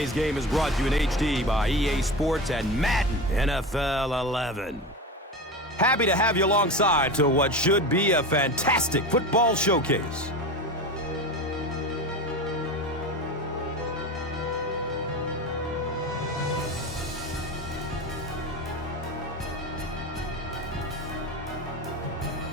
Today's game is brought to you in HD by EA Sports and Madden NFL 11. Happy to have you alongside to what should be a fantastic football showcase.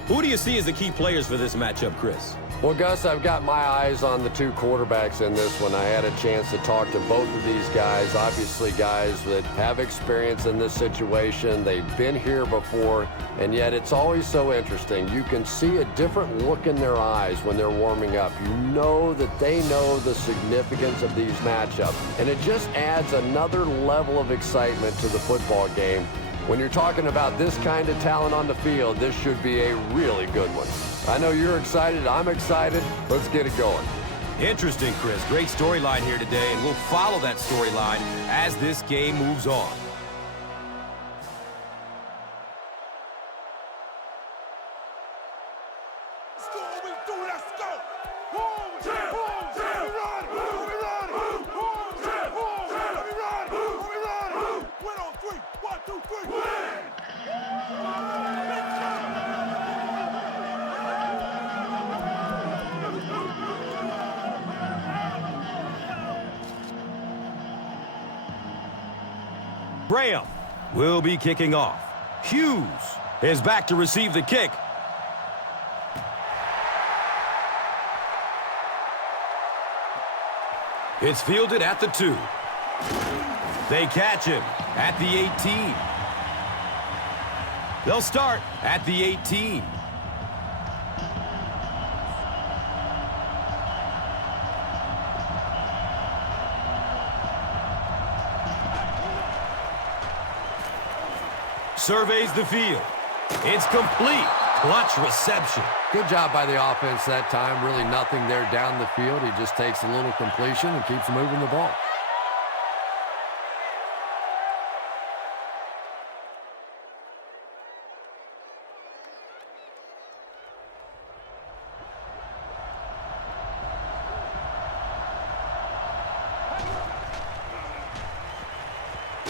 Who do you see as the key players for this matchup, Chris? Well, Gus, I've got my eyes on the two quarterbacks in this one. I had a chance to talk to both of these guys, obviously guys that have experience in this situation. They've been here before, and yet it's always so interesting. You can see a different look in their eyes when they're warming up. You know that they know the significance of these matchups, and it just adds another level of excitement to the football game. When you're talking about this kind of talent on the field, this should be a really good one. I know you're excited. I'm excited. Let's get it going. Interesting, Chris. Great storyline here today, and we'll follow that storyline as this game moves on. Graham will be kicking off. Hughes is back to receive the kick. It's fielded at the 2. They catch him at the 18. They'll start at the 18. Surveys the field. It's complete. Clutch reception. Good job by the offense that time. Really nothing there down the field. He just takes a little completion and keeps moving the ball.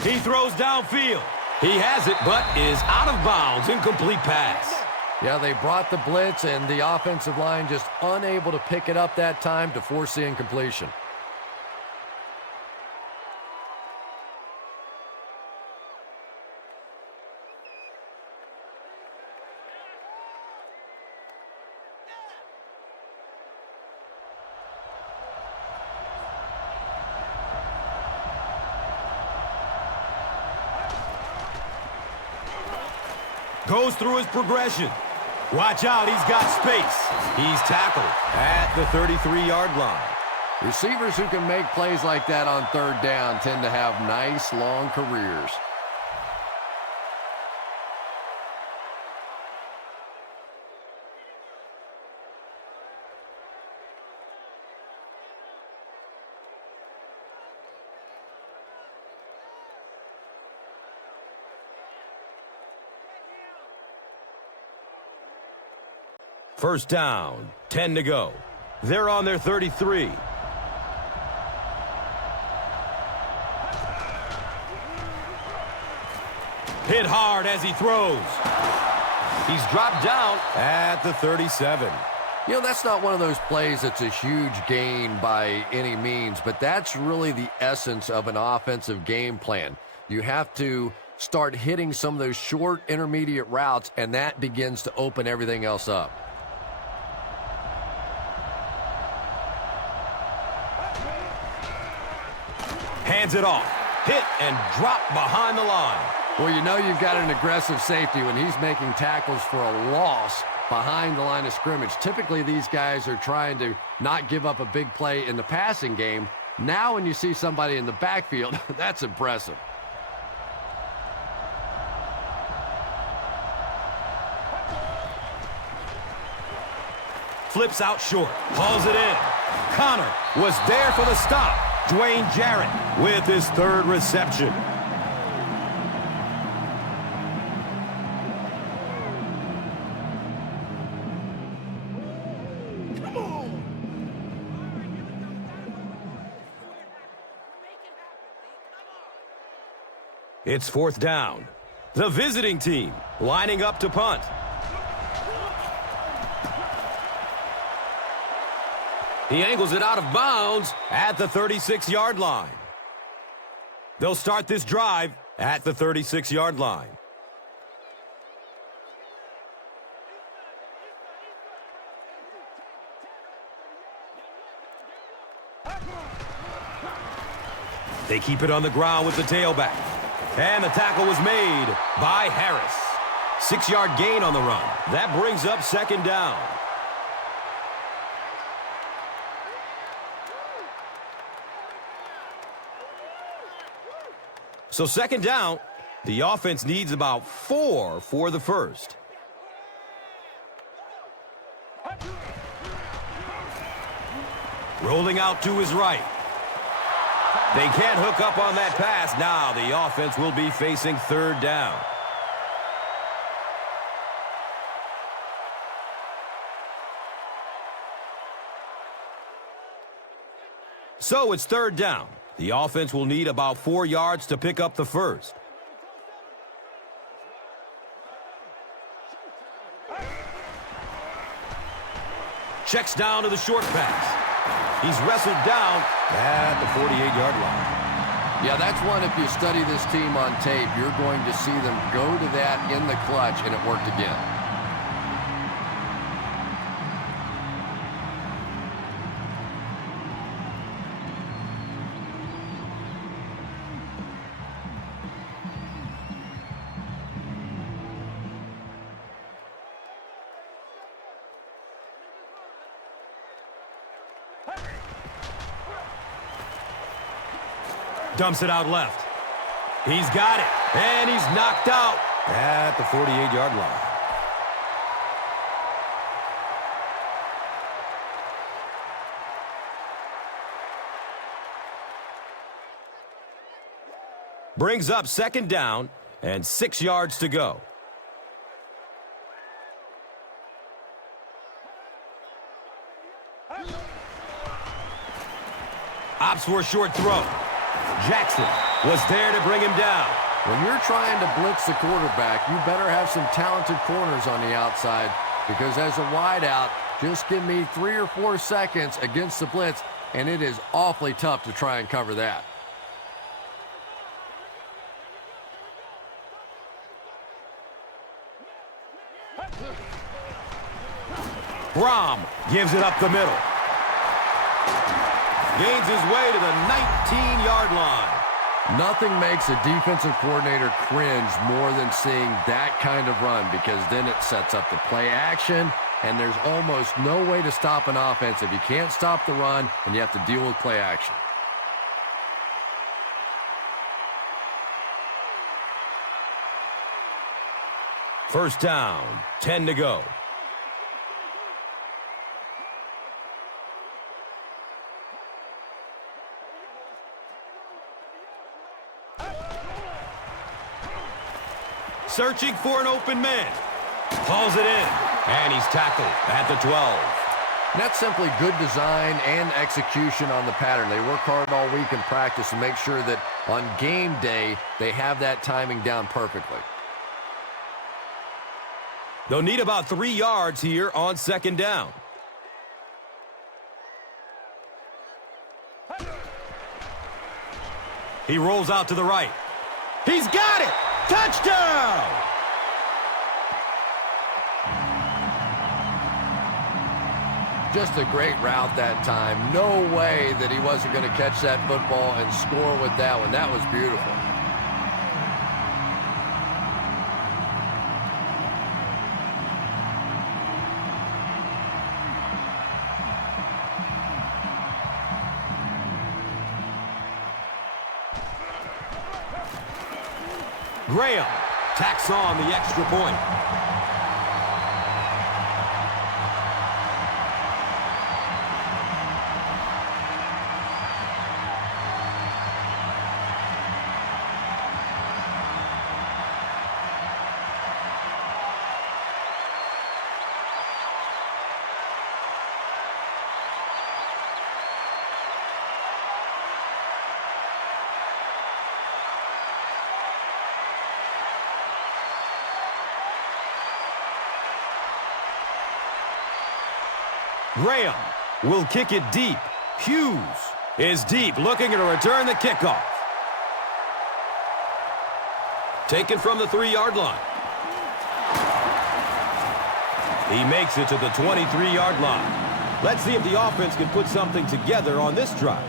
He throws downfield. He has it, but is out of bounds. Incomplete pass. Yeah, they brought the blitz, and the offensive line just unable to pick it up that time to force the incompletion. Goes through his progression. Watch out, he's got space. He's tackled at the 33-yard line. Receivers who can make plays like that on third down tend to have nice, long careers. First down, 10 to go. They're on their 33. Hit hard as he throws. He's dropped down at the 37. You know, that's not one of those plays that's a huge gain by any means, but that's really the essence of an offensive game plan. You have to start hitting some of those short intermediate routes, and that begins to open everything else up. Hands it off. Hit and drop behind the line. Well, you know you've got an aggressive safety when he's making tackles for a loss behind the line of scrimmage. Typically, these guys are trying to not give up a big play in the passing game. Now, when you see somebody in the backfield, that's impressive. Flips out short. Hauls it in. Connor was there for the stop. Dwayne Jarrett with his third reception. It's fourth down. The visiting team lining up to punt. He angles it out of bounds at the 36-yard line. They'll start this drive at the 36-yard line. They keep it on the ground with the tailback. And the tackle was made by Harris. 6-yard gain on the run. That brings up second down. So second down, the offense needs about 4 for the first. Rolling out to his right. They can't hook up on that pass. Now the offense will be facing third down. So it's third down. The offense will need about 4 yards to pick up the first. Checks down to the short pass. He's wrestled down at the 48-yard line. Yeah, that's one, if you study this team on tape, you're going to see them go to that in the clutch, and it worked again. Dumps it out left. He's got it. And he's knocked out at the 48-yard line. Brings up second down and 6 yards to go. Opts for a short throw. Jackson was there to bring him down. When you're trying to blitz the quarterback, you better have some talented corners on the outside, because as a wideout, just give me 3 or 4 seconds against the blitz, and it is awfully tough to try and cover that. Brom gives it up the middle. Gains his way to the 19-yard line. Nothing makes a defensive coordinator cringe more than seeing that kind of run, because then it sets up the play action, and there's almost no way to stop an offense if you can't stop the run and you have to deal with play action. First down, 10 to go. Searching for an open man. Hauls it in. And he's tackled at the 12. And that's simply good design and execution on the pattern. They work hard all week in practice to make sure that on game day, they have that timing down perfectly. They'll need about 3 yards here on second down. He rolls out to the right. He's got it! Touchdown! Just a great route that time. No way that he wasn't going to catch that football and score with that one. That was beautiful. Graham tacks on the extra point. Graham will kick it deep. Hughes is deep, looking to return the kickoff. Taken from the 3-yard line. He makes it to the 23-yard line. Let's see if the offense can put something together on this drive.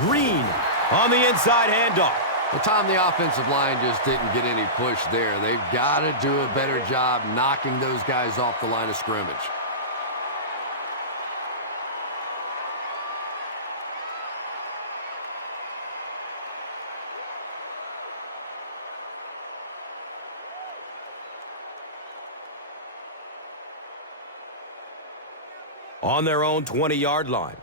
Green on the inside handoff. Well, Tom, the offensive line just didn't get any push there. They've got to do a better job knocking those guys off the line of scrimmage. On their own 20-yard line.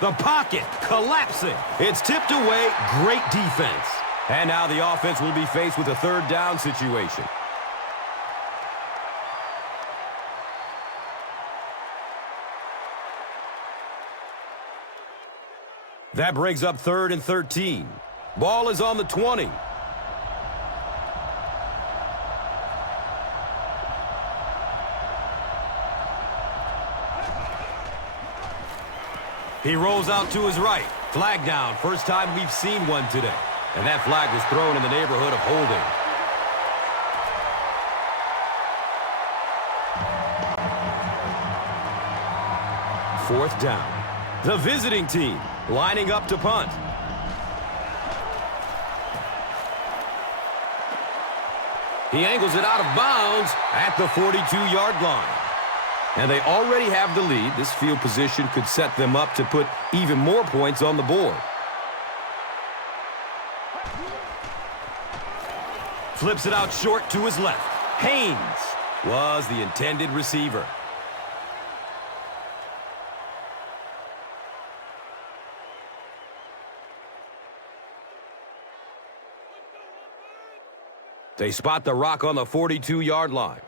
The pocket collapsing. It's tipped away. Great defense. And now the offense will be faced with a 3rd down situation. That brings up 3rd and 13. Ball is on the 20. He rolls out to his right. Flag down. First time we've seen one today. And that flag was thrown in the neighborhood of holding. Fourth down. The visiting team lining up to punt. He angles it out of bounds at the 42-yard line. And they already have the lead. This field position could set them up to put even more points on the board. Flips it out short to his left. Haynes was the intended receiver. They spot the rock on the 42-yard line.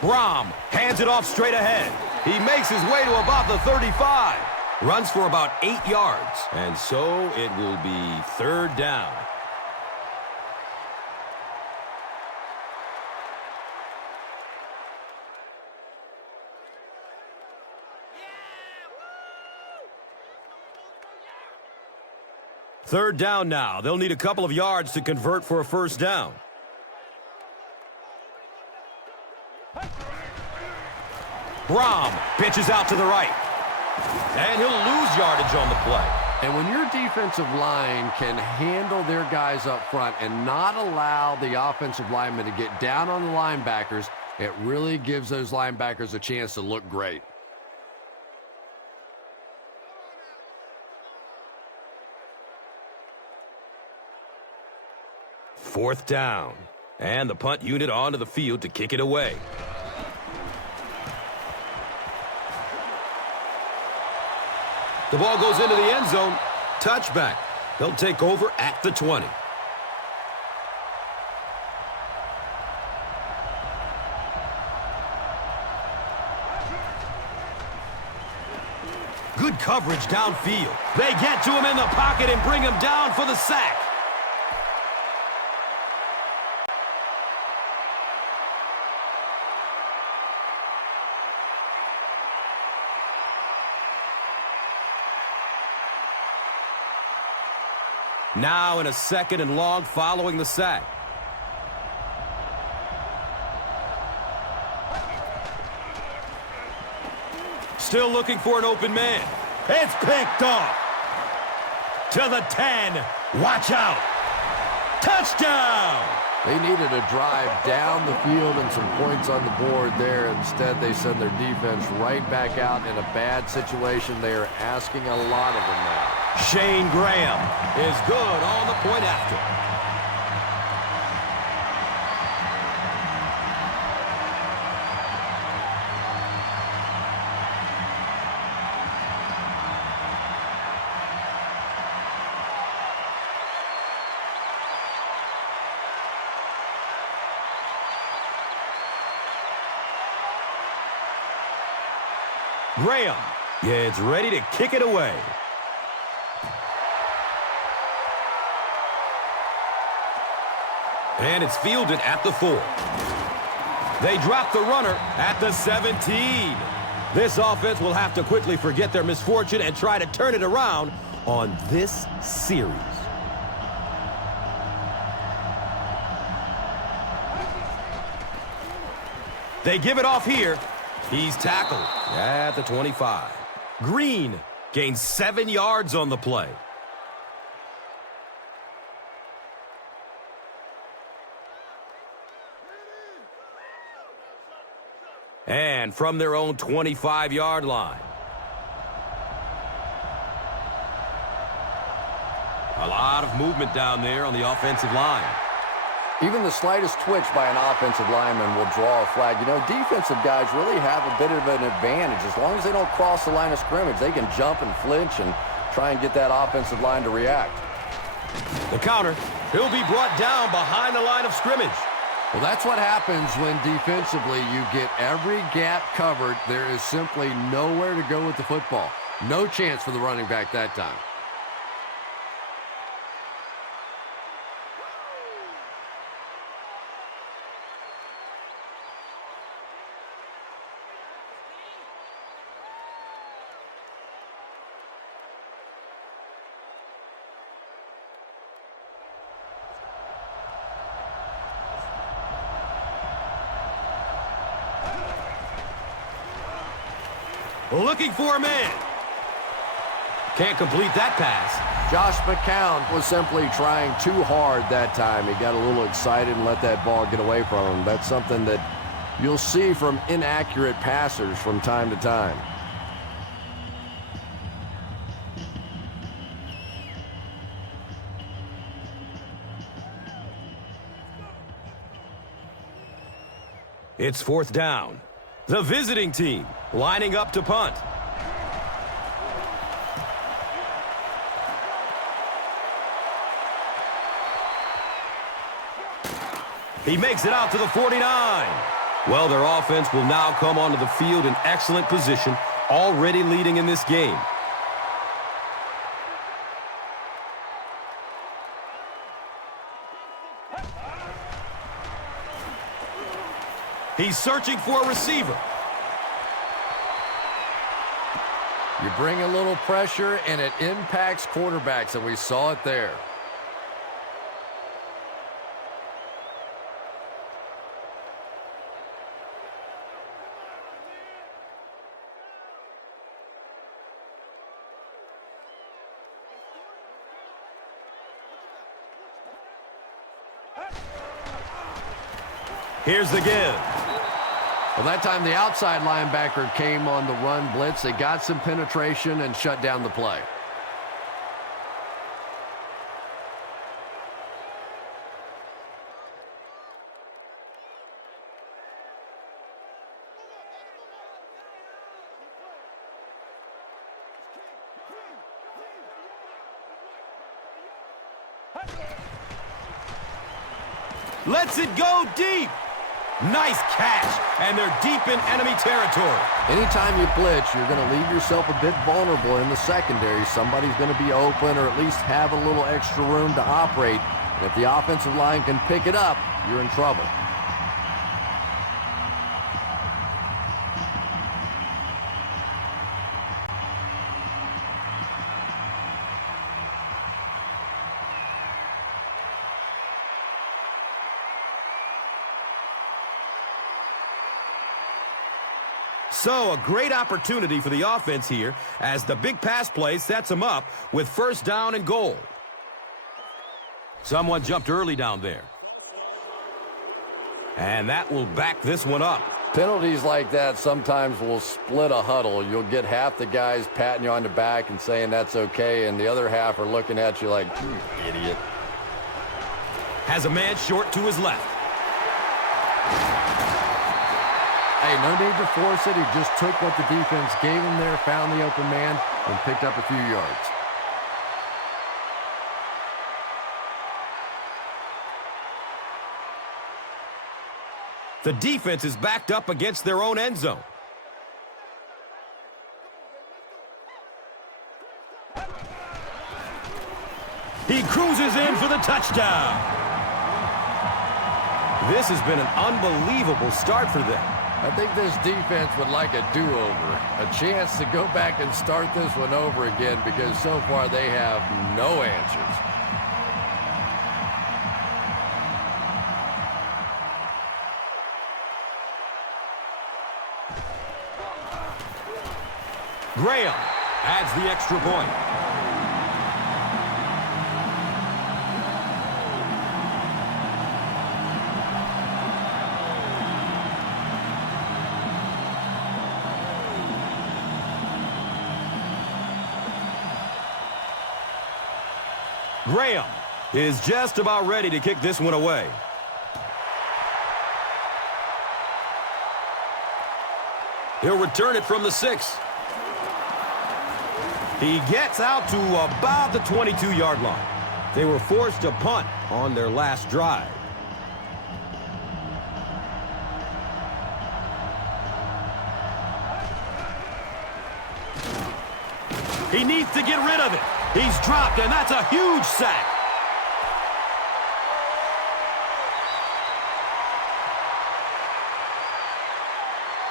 Brom hands it off straight ahead. He makes his way to about the 35. Runs for about 8 yards. And so it will be 3rd down. Third down now. They'll need a couple of yards to convert for a 1st down. Brom pitches out to the right. And he'll lose yardage on the play. And when your defensive line can handle their guys up front and not allow the offensive linemen to get down on the linebackers, it really gives those linebackers a chance to look great. Fourth down. And the punt unit onto the field to kick it away. The ball goes into the end zone. Touchback. They'll take over at the 20. Good coverage downfield. They get to him in the pocket and bring him down for the sack. Now in a 2nd and long following the sack. Still looking for an open man. It's picked off. To the 10. Watch out. Touchdown. They needed a drive down the field and some points on the board there. Instead, they send their defense right back out in a bad situation. They are asking a lot of them now. Shane Graham is good on the point after. Graham gets ready to kick it away. And it's fielded at the 4. They drop the runner at the 17. This offense will have to quickly forget their misfortune and try to turn it around on this series. They give it off here. He's tackled at the 25. Green gains 7 yards on the play. And from their own 25-yard line. A lot of movement down there on the offensive line. Even the slightest twitch by an offensive lineman will draw a flag. You know, defensive guys really have a bit of an advantage. As long as they don't cross the line of scrimmage, they can jump and flinch and try and get that offensive line to react. The counter. He'll be brought down behind the line of scrimmage. Well, that's what happens when defensively you get every gap covered. There is simply nowhere to go with the football. No chance for the running back that time. Looking for a man. Can't complete that pass. Josh McCown was simply trying too hard that time. He got a little excited and let that ball get away from him. That's something that you'll see from inaccurate passers from time to time. It's 4th down. The visiting team lining up to punt. He makes it out to the 49. Well, their offense will now come onto the field in excellent position, already leading in this game. He's searching for a receiver. You bring a little pressure, and it impacts quarterbacks, and we saw it there. Here's the give. Well, that time the outside linebacker came on the run blitz. They got some penetration and shut down the play. Lets it go deep. Nice catch, and they're deep in enemy territory. Anytime you blitz, you're going to leave yourself a bit vulnerable in the secondary. Somebody's going to be open or at least have a little extra room to operate. And if the offensive line can pick it up, you're in trouble. So, a great opportunity for the offense here as the big pass play sets them up with 1st down and goal. Someone jumped early down there. And that will back this one up. Penalties like that sometimes will split a huddle. You'll get half the guys patting you on the back and saying that's okay, and the other half are looking at you like, you idiot. Has a man short to his left. Hey, no need to force it. He just took what the defense gave him there, found the open man, and picked up a few yards. The defense is backed up against their own end zone. He cruises in for the touchdown. This has been an unbelievable start for them. I think this defense would like a do-over, a chance to go back and start this one over again because so far they have no answers. Graham adds the extra point. Graham is just about ready to kick this one away. He'll return it from the 6. He gets out to about the 22-yard line. They were forced to punt on their last drive. He needs to get rid of it. He's dropped, and that's a huge sack.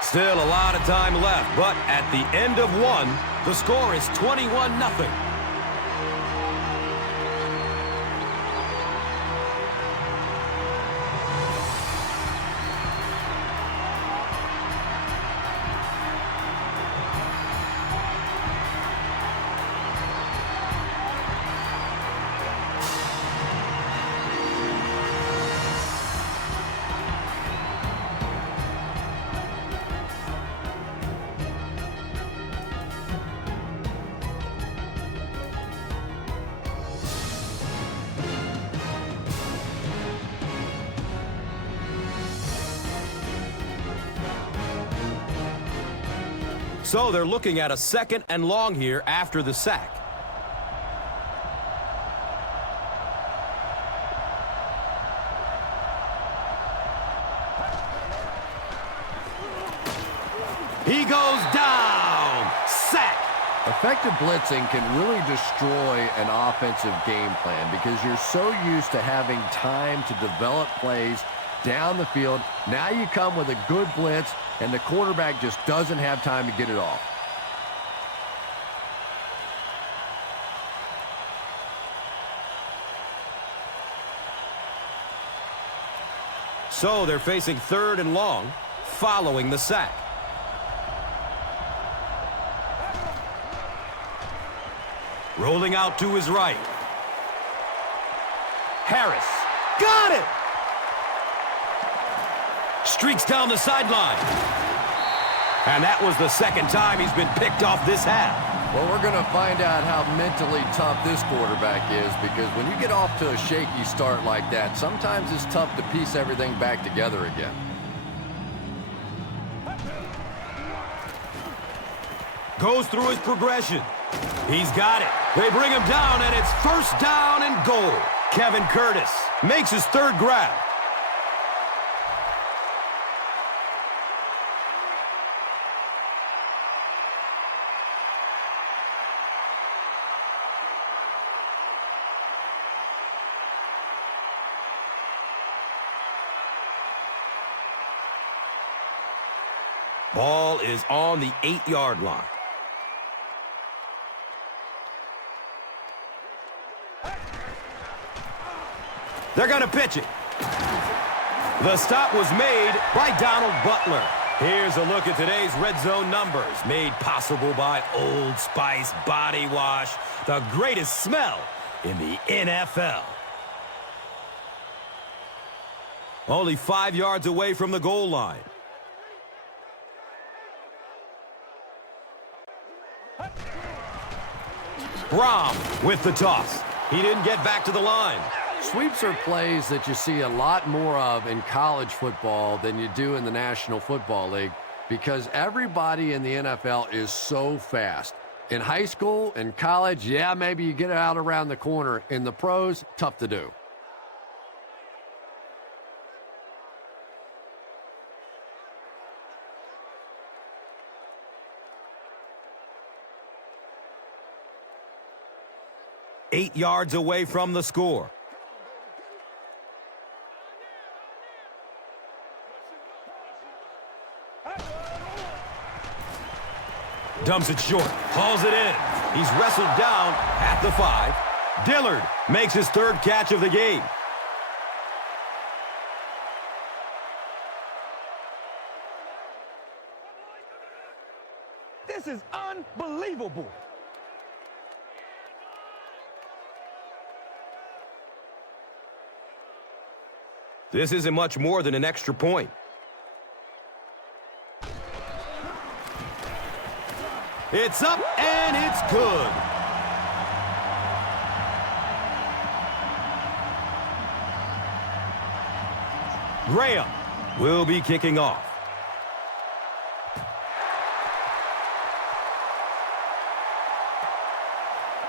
Still a lot of time left, but at the end of one, the score is 21-0. So they're looking at a 2nd and long here after the sack. He goes down. Sack. Effective blitzing can really destroy an offensive game plan because you're so used to having time to develop plays down the field. Now you come with a good blitz, and the quarterback just doesn't have time to get it off. So they're facing 3rd and long following the sack. Rolling out to his right. Harris. Got it! Streaks down the sideline. And that was the 2nd time he's been picked off this half. Well, we're going to find out how mentally tough this quarterback is because when you get off to a shaky start like that, sometimes it's tough to piece everything back together again. Goes through his progression. He's got it. They bring him down, and it's 1st down and goal. Kevin Curtis makes his 3rd grab. Ball is on the 8-yard line. They're going to pitch it. The stop was made by Donald Butler. Here's a look at today's red zone numbers, made possible by Old Spice Body Wash, the greatest smell in the NFL. Only 5 yards away from the goal line. Brom with the toss. He didn't get back to the line. Sweeps are plays that you see a lot more of in college football than you do in the National Football League because everybody in the NFL is so fast. In high school and college, yeah, maybe you get it out around the corner. In the pros, tough to do. 8 yards away from the score. Dumps it short, hauls it in. He's wrestled down at the 5. Dillard makes his 3rd catch of the game. This is unbelievable. This isn't much more than an extra point. It's up and it's good. Graham will be kicking off.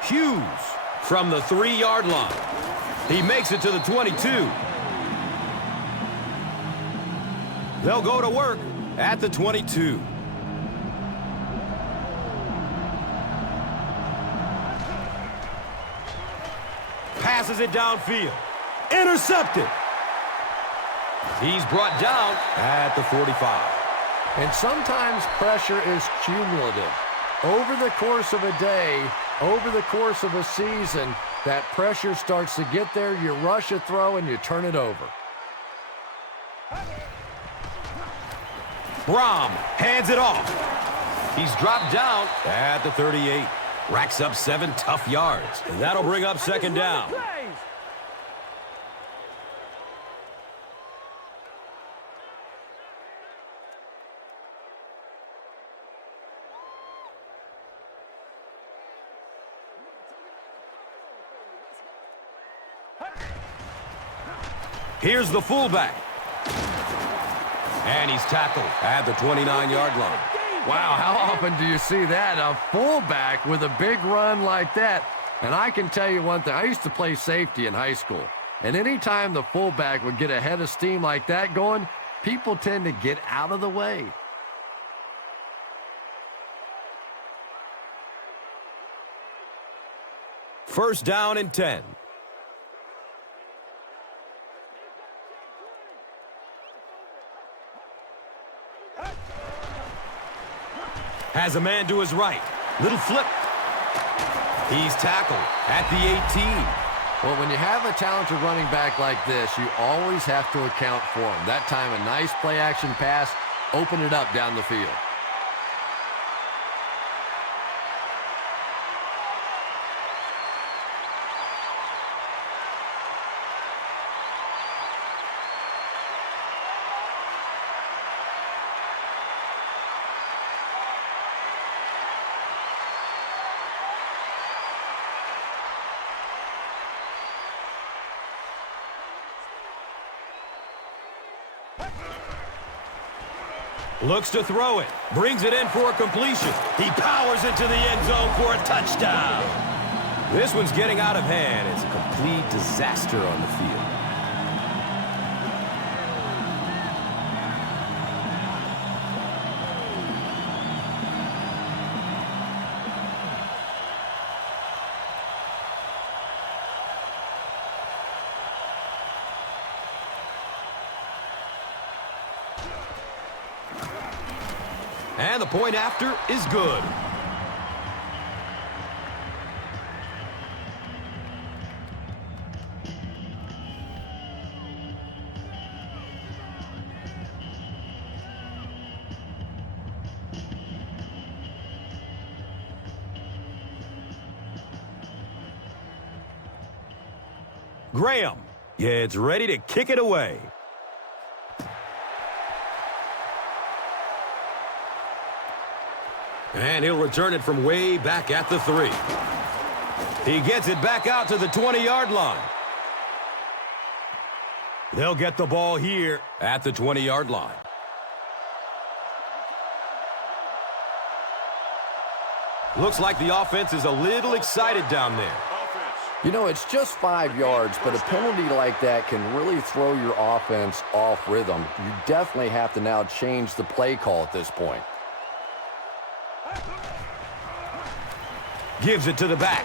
Hughes from the 3-yard line. He makes it to the 22. They'll go to work at the 22. Passes it downfield. Intercepted. He's brought down at the 45. And sometimes pressure is cumulative. Over the course of a day, over the course of a season, that pressure starts to get there, you rush a throw, and you turn it over. Brom hands it off. He's dropped down at the 38. Racks up 7 tough yards. And that'll bring up 2nd down. Here's the fullback. And he's tackled at the 29-yard line. Wow, how often do you see that? A fullback with a big run like that. And I can tell you one thing. I used to play safety in high school. And anytime the fullback would get ahead of steam like that going, people tend to get out of the way. First down and 10. Has a man to his right. Little flip. He's tackled at the 18. Well, when you have a talented running back like this, you always have to account for him. That time, a nice play-action pass, open it up down the field. Looks to throw it. Brings it in for a completion. He powers into the end zone for a touchdown. This one's getting out of hand. It's a complete disaster on the field. And the point after is good. Graham, yeah, it's ready to kick it away. And he'll return it from way back at the 3. He gets it back out to the 20-yard line. They'll get the ball here at the 20-yard line. Looks like the offense is a little excited down there. You know, it's just 5 yards, but a penalty like that can really throw your offense off rhythm. You definitely have to now change the play call at this point. Gives it to the back.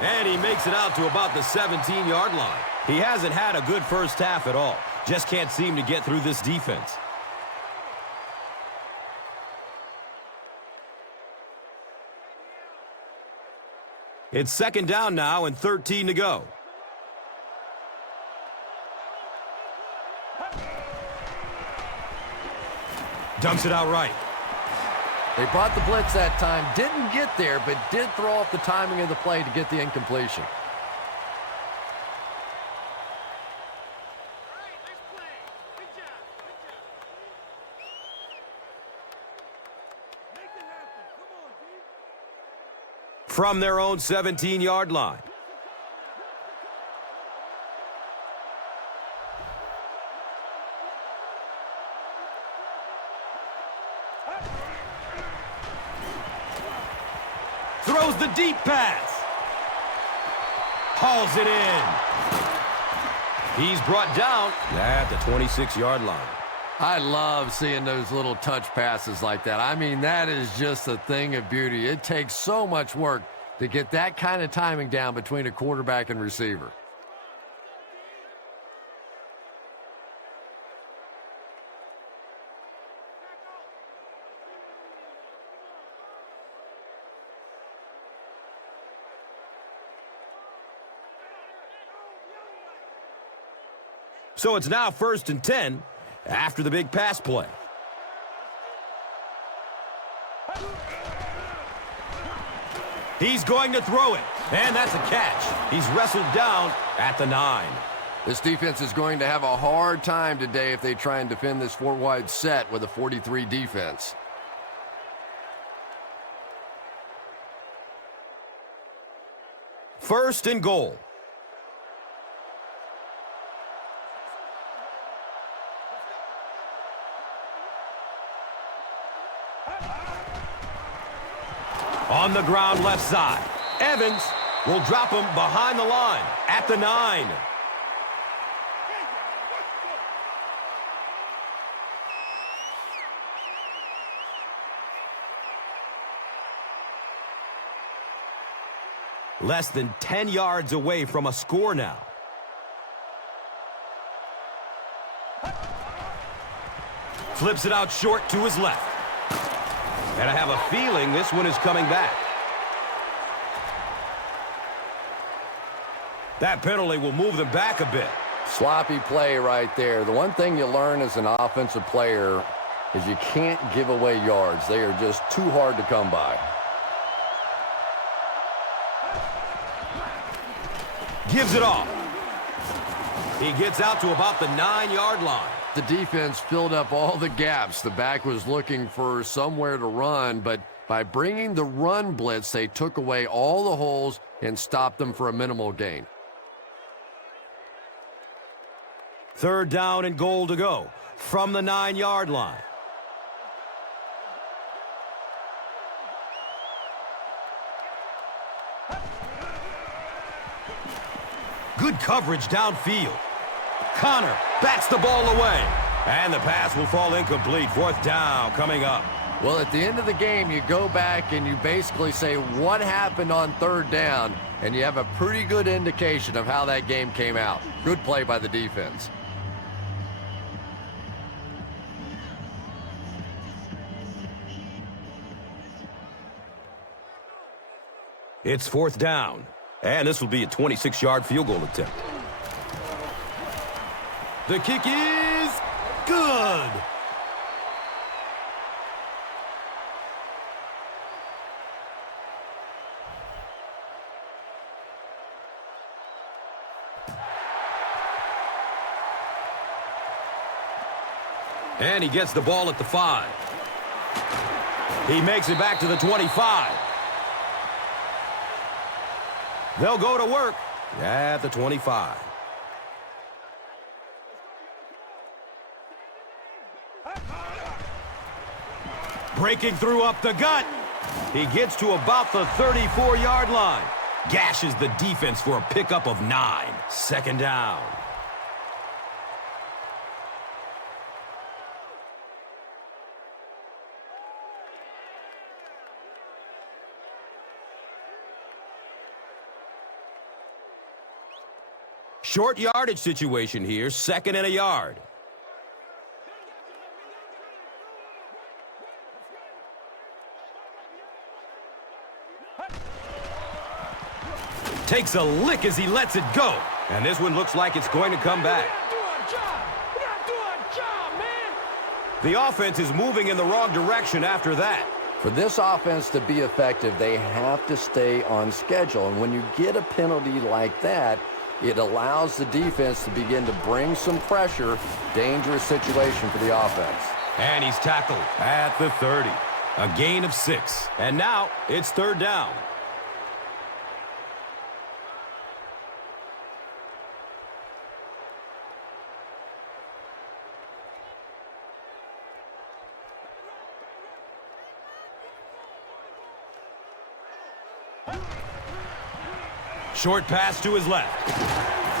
And he makes it out to about the 17-yard line. He hasn't had a good first half at all. Just can't seem to get through this defense. It's second down now and 13 to go. Dumps it out right. They brought the blitz that time, didn't get there, but did throw off the timing of the play to get the incompletion. From their own 17-yard line. Throws the deep pass. Hauls it in. He's brought down at the 26-yard line. I love seeing those little touch passes like that. I mean, that is just a thing of beauty. It takes so much work to get that kind of timing down between a quarterback and receiver. So it's now 1st and 10 after the big pass play. He's going to throw it, and that's a catch. He's wrestled down at the 9. This defense is going to have a hard time today if they try and defend this four-wide set with a 43 defense. First and goal. On the ground left side. Evans will drop him behind the line at the 9. Less than 10 yards away from a score now. Flips it out short to his left. And I have a feeling this one is coming back. That penalty will move them back a bit. Sloppy play right there. The one thing you learn as an offensive player is you can't give away yards. They are just too hard to come by. Gives it off. He gets out to about the 9-yard line. The defense filled up all the gaps. The back was looking for somewhere to run, but by bringing the run blitz, they took away all the holes and stopped them for a minimal gain. 3rd down and goal to go from the 9-yard line. Good coverage downfield. Connor bats the ball away. And the pass will fall incomplete. 4th down coming up. Well, at the end of the game, you go back and you basically say what happened on 3rd down, and you have a pretty good indication of how that game came out. Good play by the defense. It's 4th down. And this will be a 26-yard field goal attempt. The kick is good. And he gets the ball at the 5. He makes it back to the 25. They'll go to work at the 25. Breaking through up the gut. He gets to about the 34-yard line. Gashes the defense for a pickup of 9. 2nd down. Short yardage situation here, 2nd and a yard. Takes a lick as he lets it go. And this one looks like it's going to come back. The offense is moving in the wrong direction after that. For this offense to be effective, they have to stay on schedule. And when you get a penalty like that, it allows the defense to begin to bring some pressure. Dangerous situation for the offense. And he's tackled at the 30. A gain of 6. And now it's 3rd down. Short pass to his left.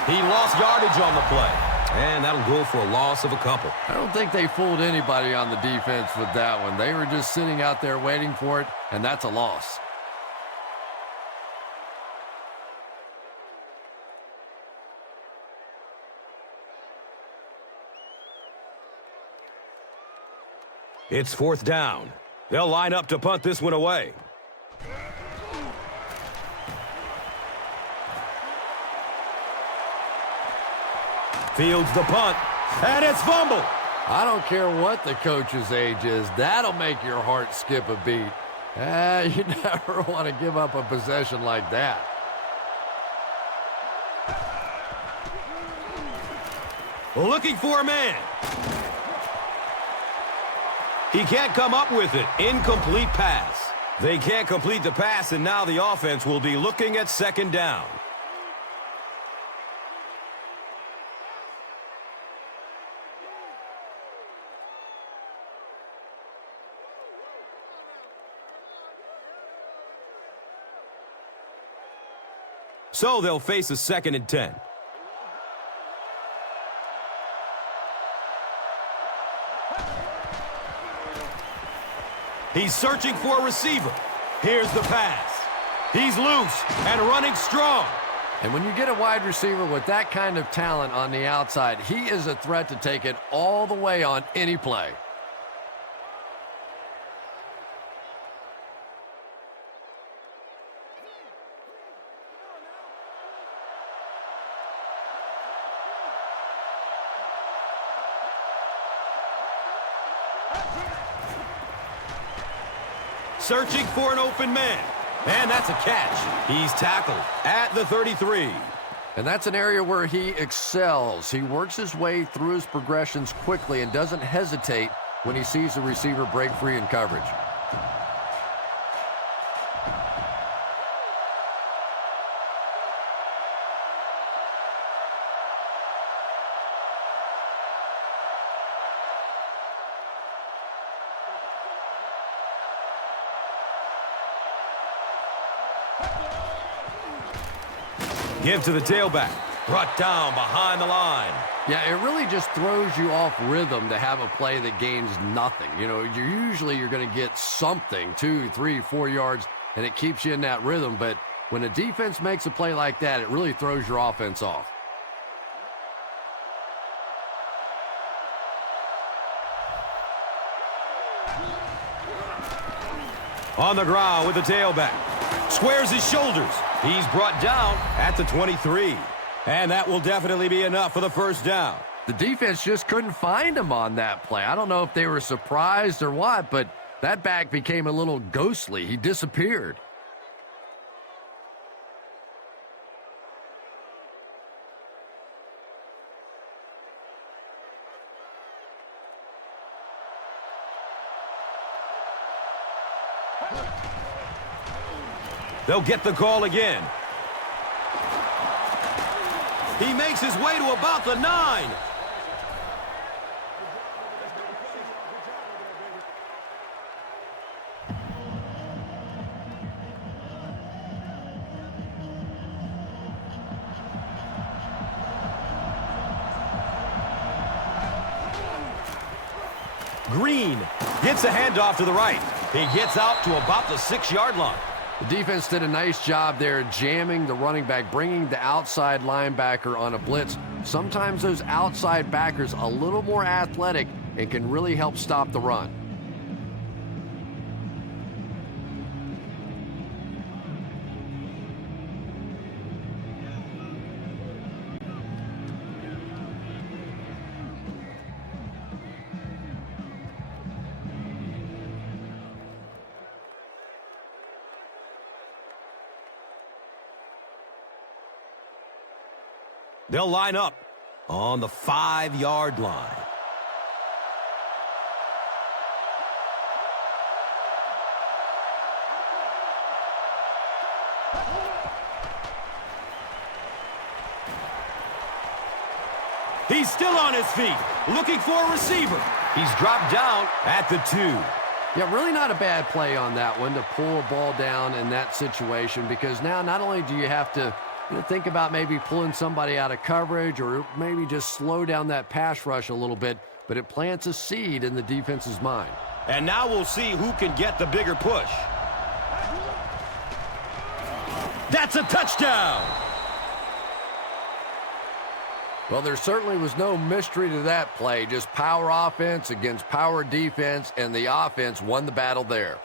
He lost yardage on the play. And that'll go for a loss of a couple. I don't think they fooled anybody on the defense with that one. They were just sitting out there waiting for it, and that's a loss. It's 4th down. They'll line up to punt this one away. Fields the punt, and it's fumbled. I don't care what the coach's age is. That'll make your heart skip a beat. You never want to give up a possession like that. Looking for a man. He can't come up with it. Incomplete pass. They can't complete the pass, and now the offense will be looking at 2nd down. So they'll face a 2nd and 10. He's searching for a receiver. Here's the pass. He's loose and running strong. And when you get a wide receiver with that kind of talent on the outside, he is a threat to take it all the way on any play. Searching for an open man. And that's a catch. He's tackled at the 33. And that's an area where he excels. He works his way through his progressions quickly and doesn't hesitate when he sees the receiver break free in coverage. Give to the tailback. Brought down behind the line. Yeah, it really just throws you off rhythm to have a play that gains nothing. You know, you're going to get something, 2, 3, 4 yards, and it keeps you in that rhythm. But when a defense makes a play like that, it really throws your offense off. On the ground with the tailback. Squares his shoulders. He's brought down at the 23. And that will definitely be enough for the 1st down. The defense just couldn't find him on that play. I don't know if they were surprised or what, but that back became a little ghostly. He disappeared. They'll get the call again. He makes his way to about the 9. Green gets a handoff to the right. He gets out to about the 6-yard line. The defense did a nice job there jamming the running back, bringing the outside linebacker on a blitz. Sometimes those outside backers a little more athletic and can really help stop the run. They'll line up on the 5-yard line. He's still on his feet, looking for a receiver. He's dropped down at the 2. Yeah, really not a bad play on that one to pull a ball down in that situation, because now not only do you have to think about maybe pulling somebody out of coverage or maybe just slow down that pass rush a little bit, but it plants a seed in the defense's mind. And now we'll see who can get the bigger push. That's a touchdown! Well, there certainly was no mystery to that play, just power offense against power defense, and the offense won the battle there.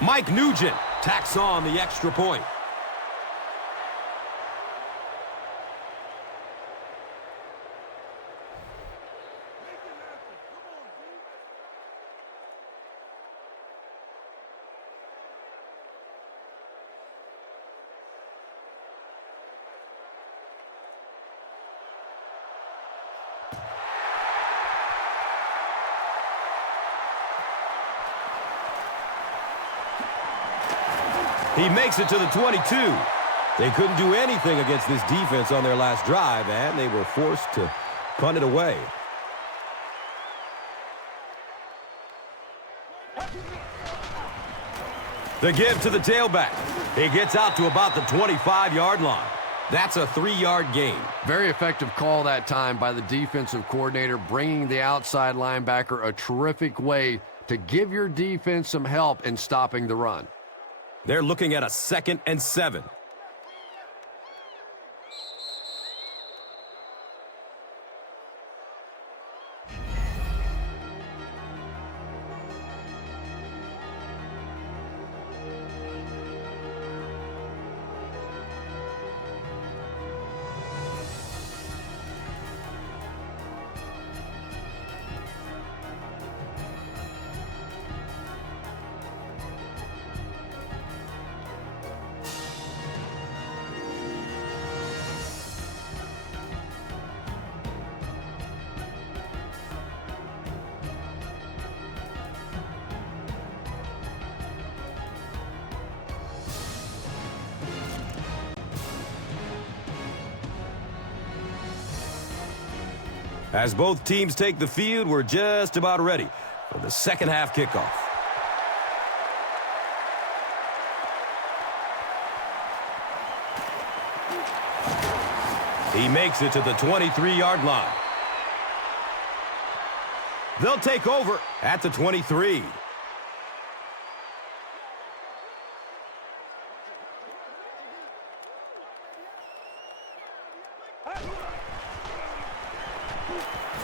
Mike Nugent tacks on the extra point. He makes it to the 22. They couldn't do anything against this defense on their last drive, and they were forced to punt it away. The give to the tailback. He gets out to about the 25-yard line. That's a 3-yard gain. Very effective call that time by the defensive coordinator, bringing the outside linebacker a terrific way to give your defense some help in stopping the run. They're looking at a 2nd and 7. As both teams take the field, we're just about ready for the second half kickoff. He makes it to the 23-yard line. They'll take over at the 23.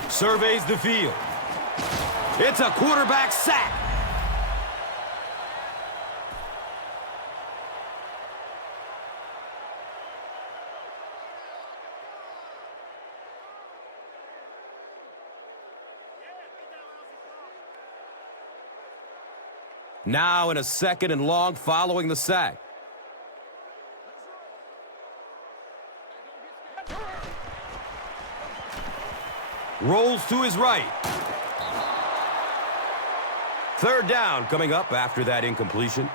Surveys the field. It's a quarterback sack. Now in a 2nd and long following the sack. Rolls to his right. 3rd down coming up after that incompletion.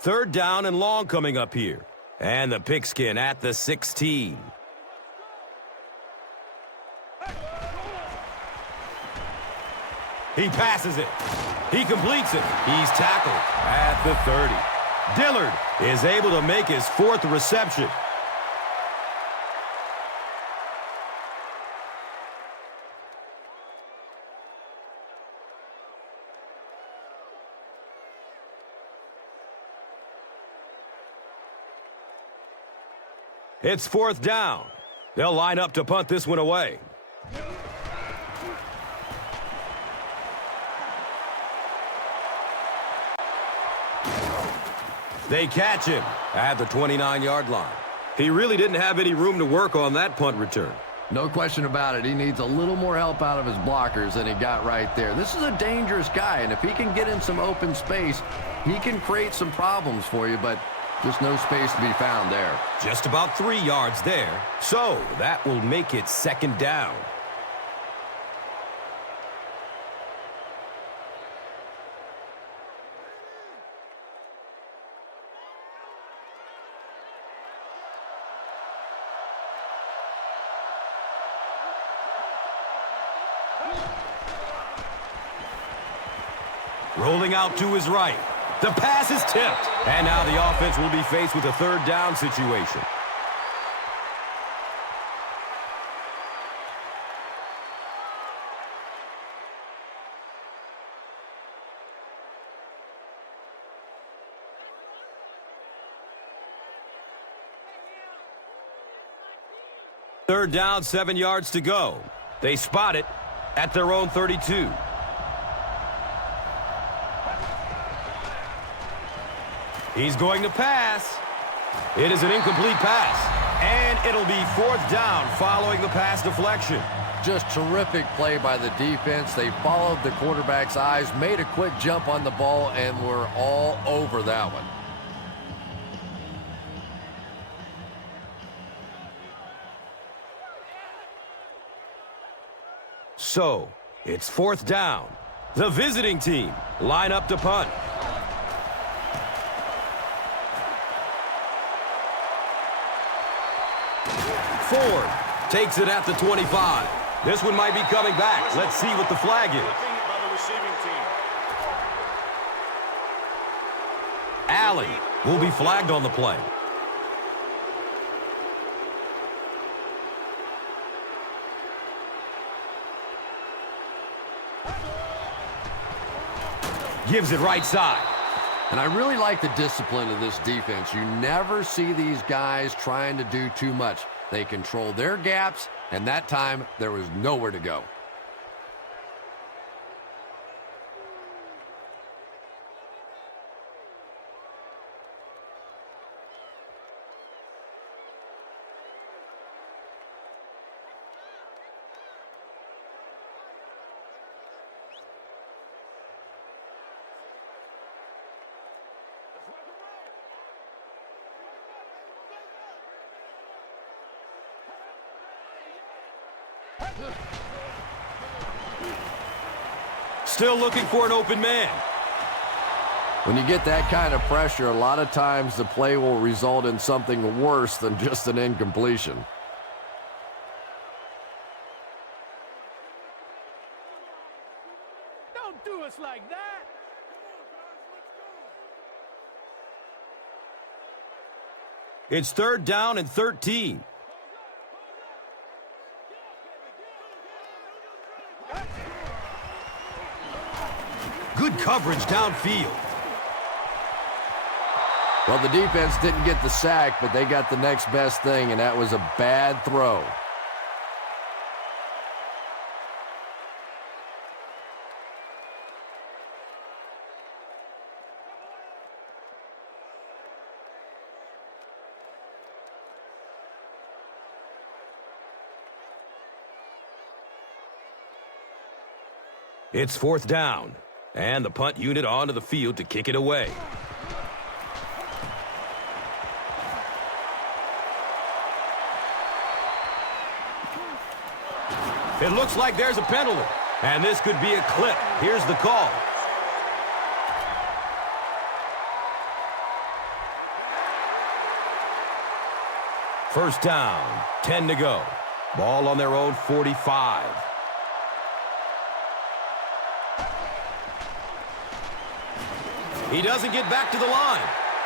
Third down and long coming up here. And the pigskin at the 16. He passes it. He completes it. He's tackled at the 30. Dillard is able to make his 4th reception. It's 4th down. They'll line up to punt this one away. They catch him at the 29-yard line. He really didn't have any room to work on that punt return. No question about it. He needs a little more help out of his blockers than he got right there. This is a dangerous guy, and if he can get in some open space, he can create some problems for you, but just no space to be found there. Just about 3 yards there. So that will make it 2nd down. Rolling out to his right. The pass is tipped. And now the offense will be faced with a 3rd down situation. Third down, 7 yards to go. They spot it at their own 32. He's going to pass. It is an incomplete pass. And it'll be 4th down following the pass deflection. Just terrific play by the defense. They followed the quarterback's eyes, made a quick jump on the ball, and were all over that one. So, it's 4th down. The visiting team line up to punt. Ford takes it at the 25. This one might be coming back. Let's see what the flag is. Allen will be flagged on the play. Gives it right side. And I really like the discipline of this defense. You never see these guys trying to do too much. They control their gaps, and that time there was nowhere to go. Still looking for an open man. When you get that kind of pressure, a lot of times the play will result in something worse than just an incompletion. Don't do us like that. It's 3rd down and 13. Good coverage downfield. Well, the defense didn't get the sack, but they got the next best thing, and that was a bad throw. It's 4th down, and the punt unit onto the field to kick it away. It looks like there's a penalty, and this could be a clip. Here's the call. First down, 10 to go. Ball on their own 45. He doesn't get back to the line.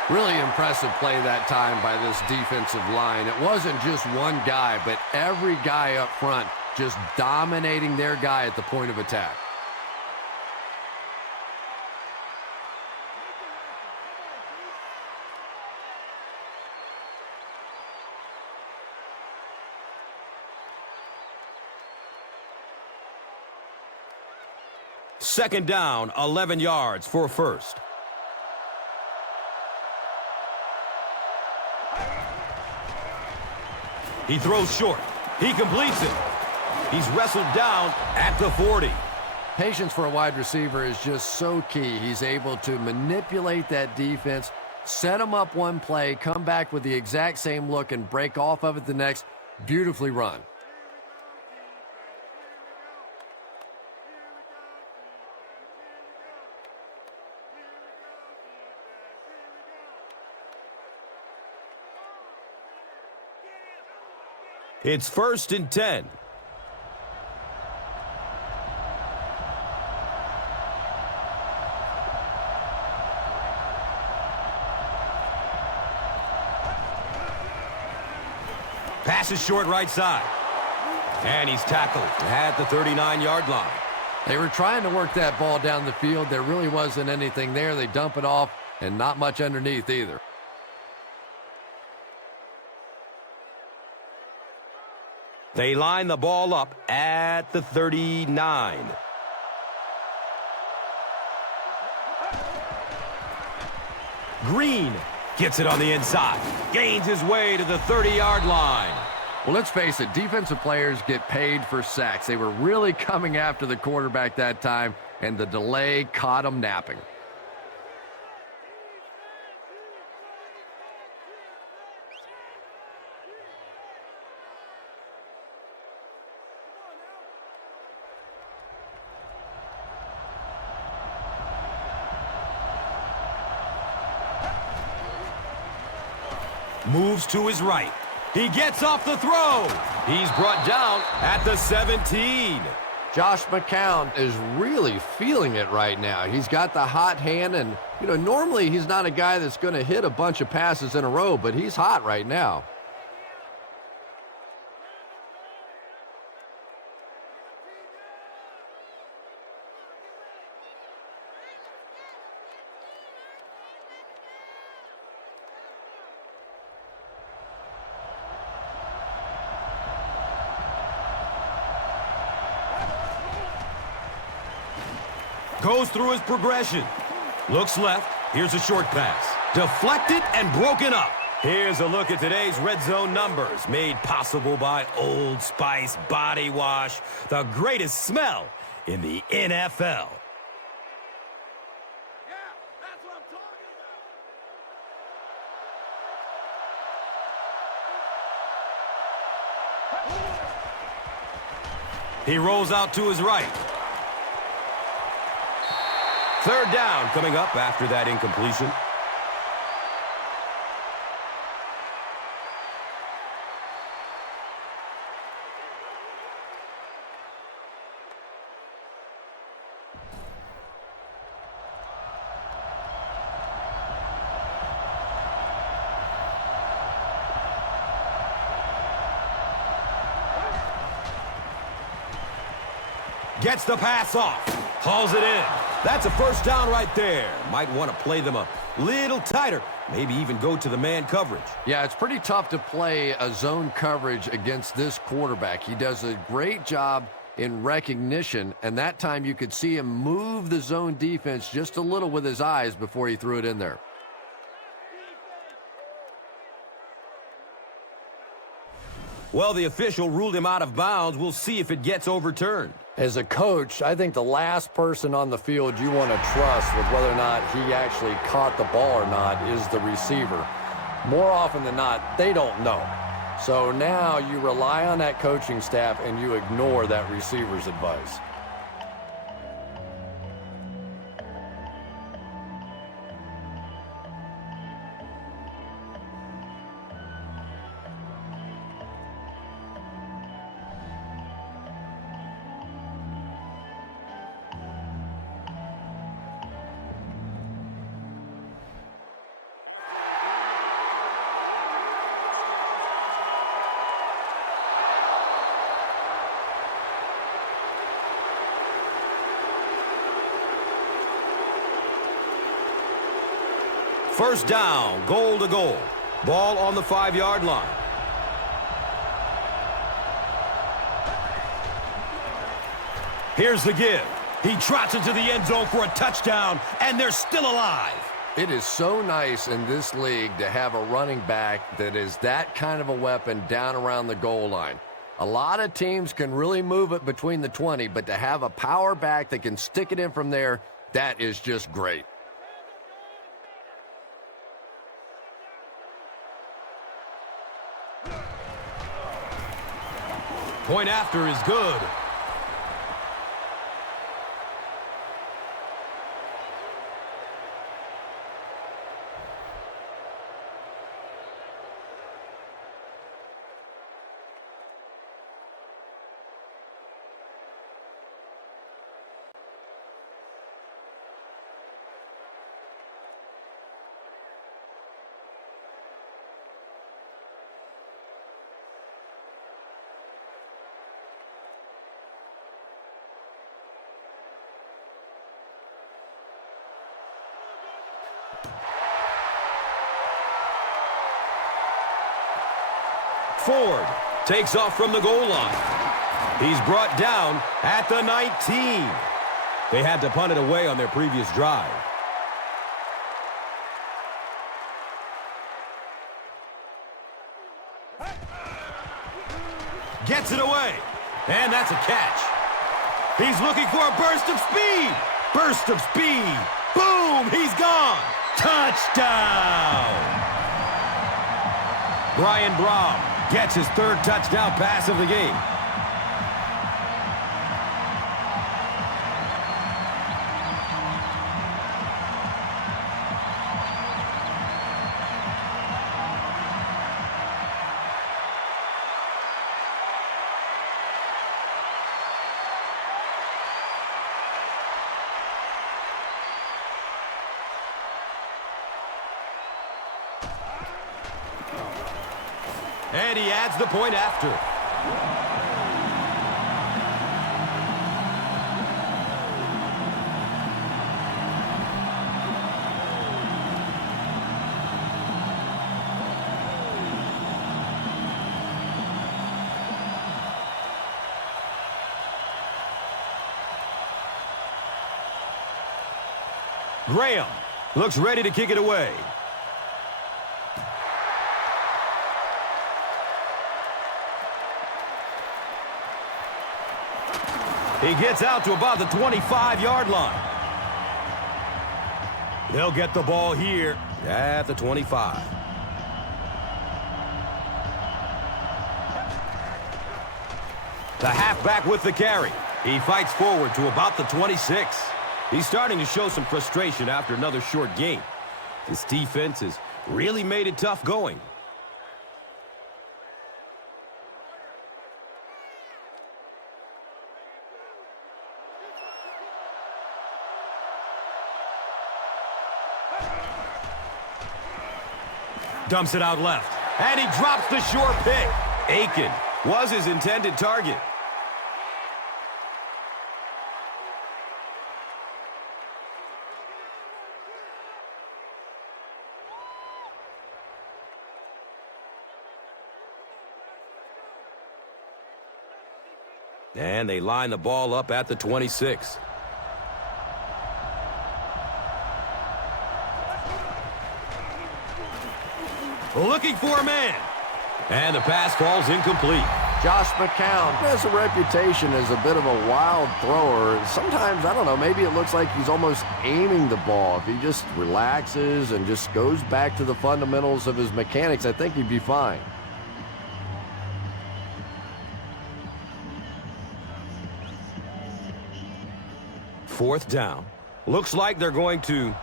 Really impressive play that time by this defensive line. It wasn't just one guy, but every guy up front just dominating their guy at the point of attack. Second down, 11 yards for first. He throws short. He completes it. He's wrestled down at the 40. Patience for a wide receiver is just so key. He's able to manipulate that defense, set them up one play, come back with the exact same look, and break off of it the next. Beautifully run. It's 1st and 10. Pass is short right side. And he's tackled at the 39-yard line. They were trying to work that ball down the field. There really wasn't anything there. They dump it off, and not much underneath either. They line the ball up at the 39. Green gets it on the inside. Gains his way to the 30-yard line. Well, let's face it, defensive players get paid for sacks. They were really coming after the quarterback that time, and the delay caught them napping. Moves to his right. He gets off the throw. He's brought down at the 17. Josh McCown is really feeling it right now. He's got the hot hand, and, normally he's not a guy that's going to hit a bunch of passes in a row, but he's hot right now. Goes through his progression. Looks left. Here's a short pass. Deflected and broken up. Here's a look at today's red zone numbers, made possible by Old Spice Body Wash, the greatest smell in the NFL. He rolls out to his right. Third down coming up after that incompletion. Gets the pass off. Hauls it in. That's a first down right there. Might want to play them a little tighter. Maybe even go to the man coverage. Yeah, it's pretty tough to play a zone coverage against this quarterback. He does a great job in recognition, and that time you could see him move the zone defense just a little with his eyes before he threw it in there. Well, the official ruled him out of bounds. We'll see if it gets overturned. As a coach, I think the last person on the field you want to trust with whether or not he actually caught the ball or not is the receiver. More often than not, they don't know. So now you rely on that coaching staff and you ignore that receiver's advice. First down, goal to goal. Ball on the 5-yard line. Here's the give. He trots into the end zone for a touchdown, and they're still alive. It is so nice in this league to have a running back that is that kind of a weapon down around the goal line. A lot of teams can really move it between the 20, but to have a power back that can stick it in from there, that is just great. Point after is good. Ford takes off from the goal line. He's brought down at the 19. They had to punt it away on their previous drive. Gets it away, and that's a catch. He's looking for a burst of speed. Burst of speed. Boom, he's gone. Touchdown. Brian Brown gets his third touchdown pass of the game. And he adds the point after. Graham looks ready to kick it away. He gets out to about the 25-yard line. They'll get the ball here at the 25. The halfback with the carry. He fights forward to about the 26. He's starting to show some frustration after another short game. This defense has really made it tough going. Dumps it out left, and he drops the short pick. Aiken was his intended target. And they line the ball up at the 26. Looking for a man. And the pass falls incomplete. Josh McCown has a reputation as a bit of a wild thrower. Sometimes, I don't know, maybe it looks like he's almost aiming the ball. If he just relaxes and just goes back to the fundamentals of his mechanics, I think he'd be fine. Fourth down. Looks like they're going to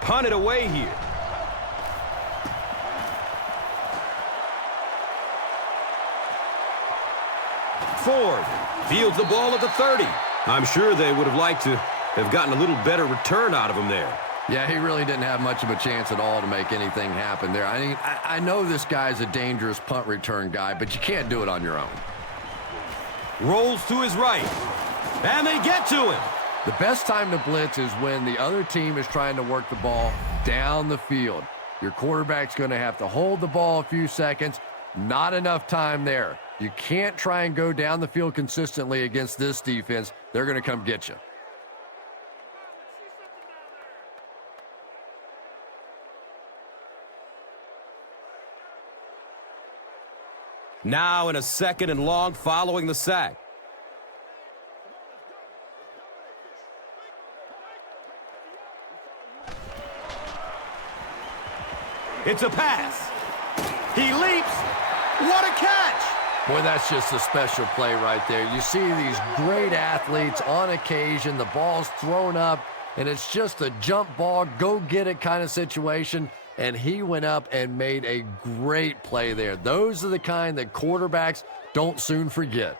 punt it away here. Ford fields the ball at the 30. I'm sure they would have liked to have gotten a little better return out of him there. Yeah, he really didn't have much of a chance at all to make anything happen there. I mean, I know this guy's a dangerous punt return guy, but you can't do it on your own. Rolls to his right, and they get to him. The best time to blitz is when the other team is trying to work the ball down the field. Your quarterback's going to have to hold the ball a few seconds. Not enough time there. You can't try and go down the field consistently against this defense. They're going to come get you. Now in a 2nd and long following the sack. It's a pass. He leaps. What a catch! Boy, that's just a special play right there. You see these great athletes on occasion, the ball's thrown up, and it's just a jump ball, go get it kind of situation, and he went up and made a great play there. Those are the kind that quarterbacks don't soon forget.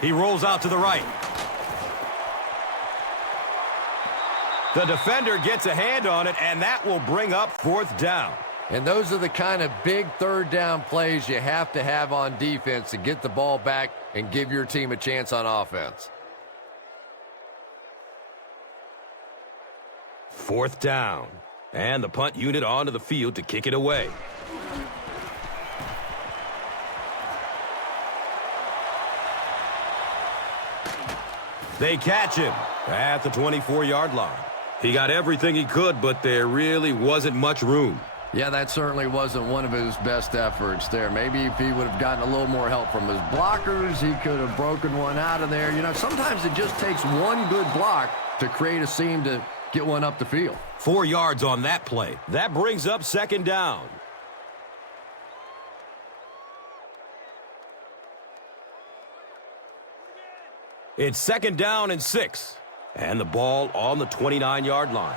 He rolls out to the right. The defender gets a hand on it, and that will bring up 4th down. And those are the kind of big 3rd down plays you have to have on defense to get the ball back and give your team a chance on offense. 4th down. And the punt unit onto the field to kick it away. They catch him at the 24-yard line. He got everything he could, but there really wasn't much room. Yeah, that certainly wasn't one of his best efforts there. Maybe if he would have gotten a little more help from his blockers, he could have broken one out of there. You know, sometimes it just takes one good block to create a seam to get one up the field. 4 yards on that play. That brings up 2nd down. It's 2nd down and 6. And the ball on the 29-yard line.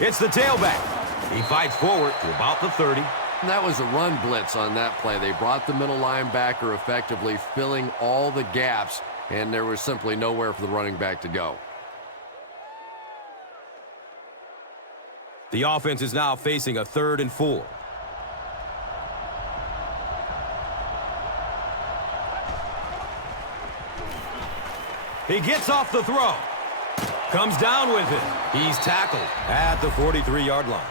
It's the tailback. He fights forward to about the 30. And that was a run blitz on that play. They brought the middle linebacker effectively filling all the gaps, and there was simply nowhere for the running back to go. The offense is now facing a 3rd and 4. He gets off the throw. Comes down with it. He's tackled at the 43-yard line.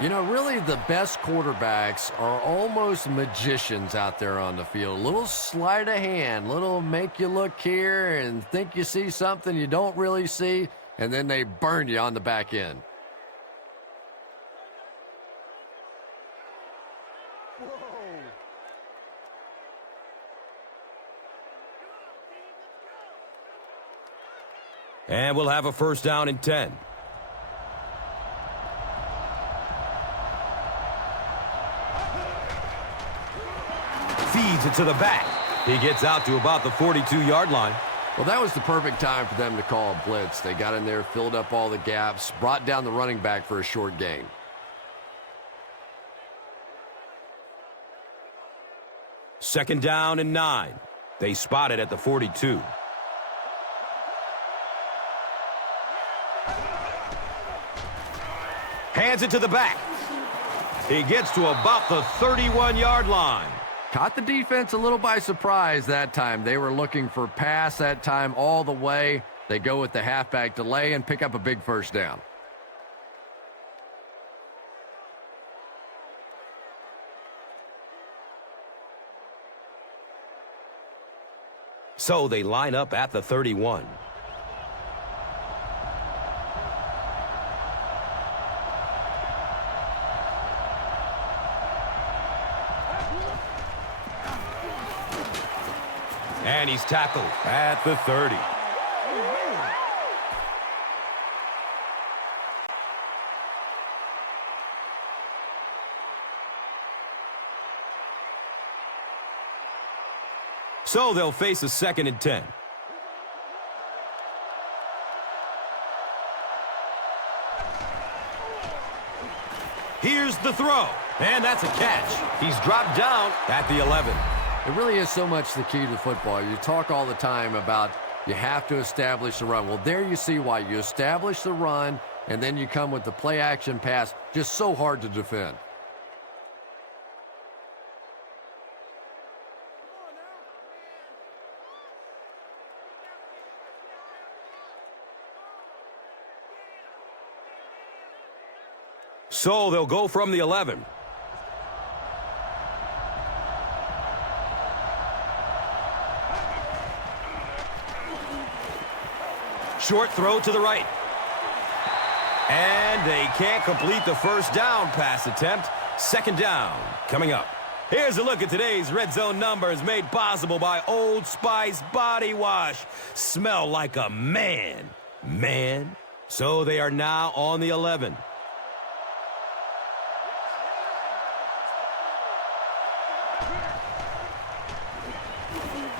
You know, really the best quarterbacks are almost magicians out there on the field. A little sleight of hand, little make you look here and think you see something you don't really see, and then they burn you on the back end. And we'll have a 1st down and 10. Feeds it to the back. He gets out to about the 42-yard line. Well, that was the perfect time for them to call a blitz. They got in there, filled up all the gaps, brought down the running back for a short gain. Second down and 9. They spot it at the 42. Hands it to the back. He gets to about the 31-yard line. Caught the defense a little by surprise that time. They were looking for pass that time all the way. They go with the halfback delay and pick up a big 1st down. So they line up at the 31. And he's tackled at the 30. So they'll face a 2nd and 10. Here's the throw. And that's a catch. He's dropped down at the 11. It really is so much the key to football. You talk all the time about you have to establish the run. Well, there you see why. You establish the run, and then you come with the play-action pass. Just so hard to defend. So they'll go from the 11. Short throw to the right. And they can't complete the first down pass attempt. Second down coming up. Here's a look at today's Red Zone numbers made possible by Old Spice Body Wash. Smell like a man. Man. So they are now on the 11.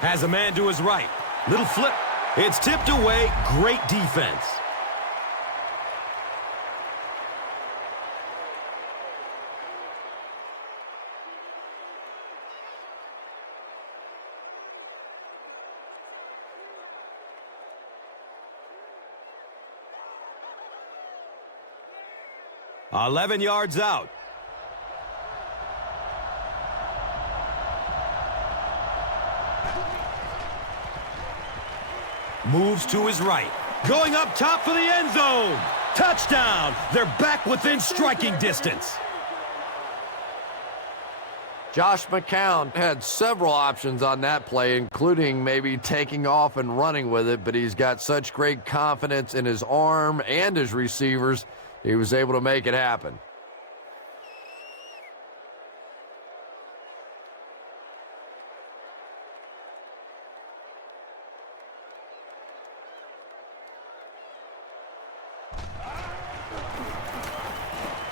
Has a man to his right. Little flip. It's tipped away. Great defense. $11 yards out. Moves to his right. Going up top for the end zone. Touchdown. They're back within striking distance. Josh McCown had several options on that play, including maybe taking off and running with it, but he's got such great confidence in his arm and his receivers, he was able to make it happen.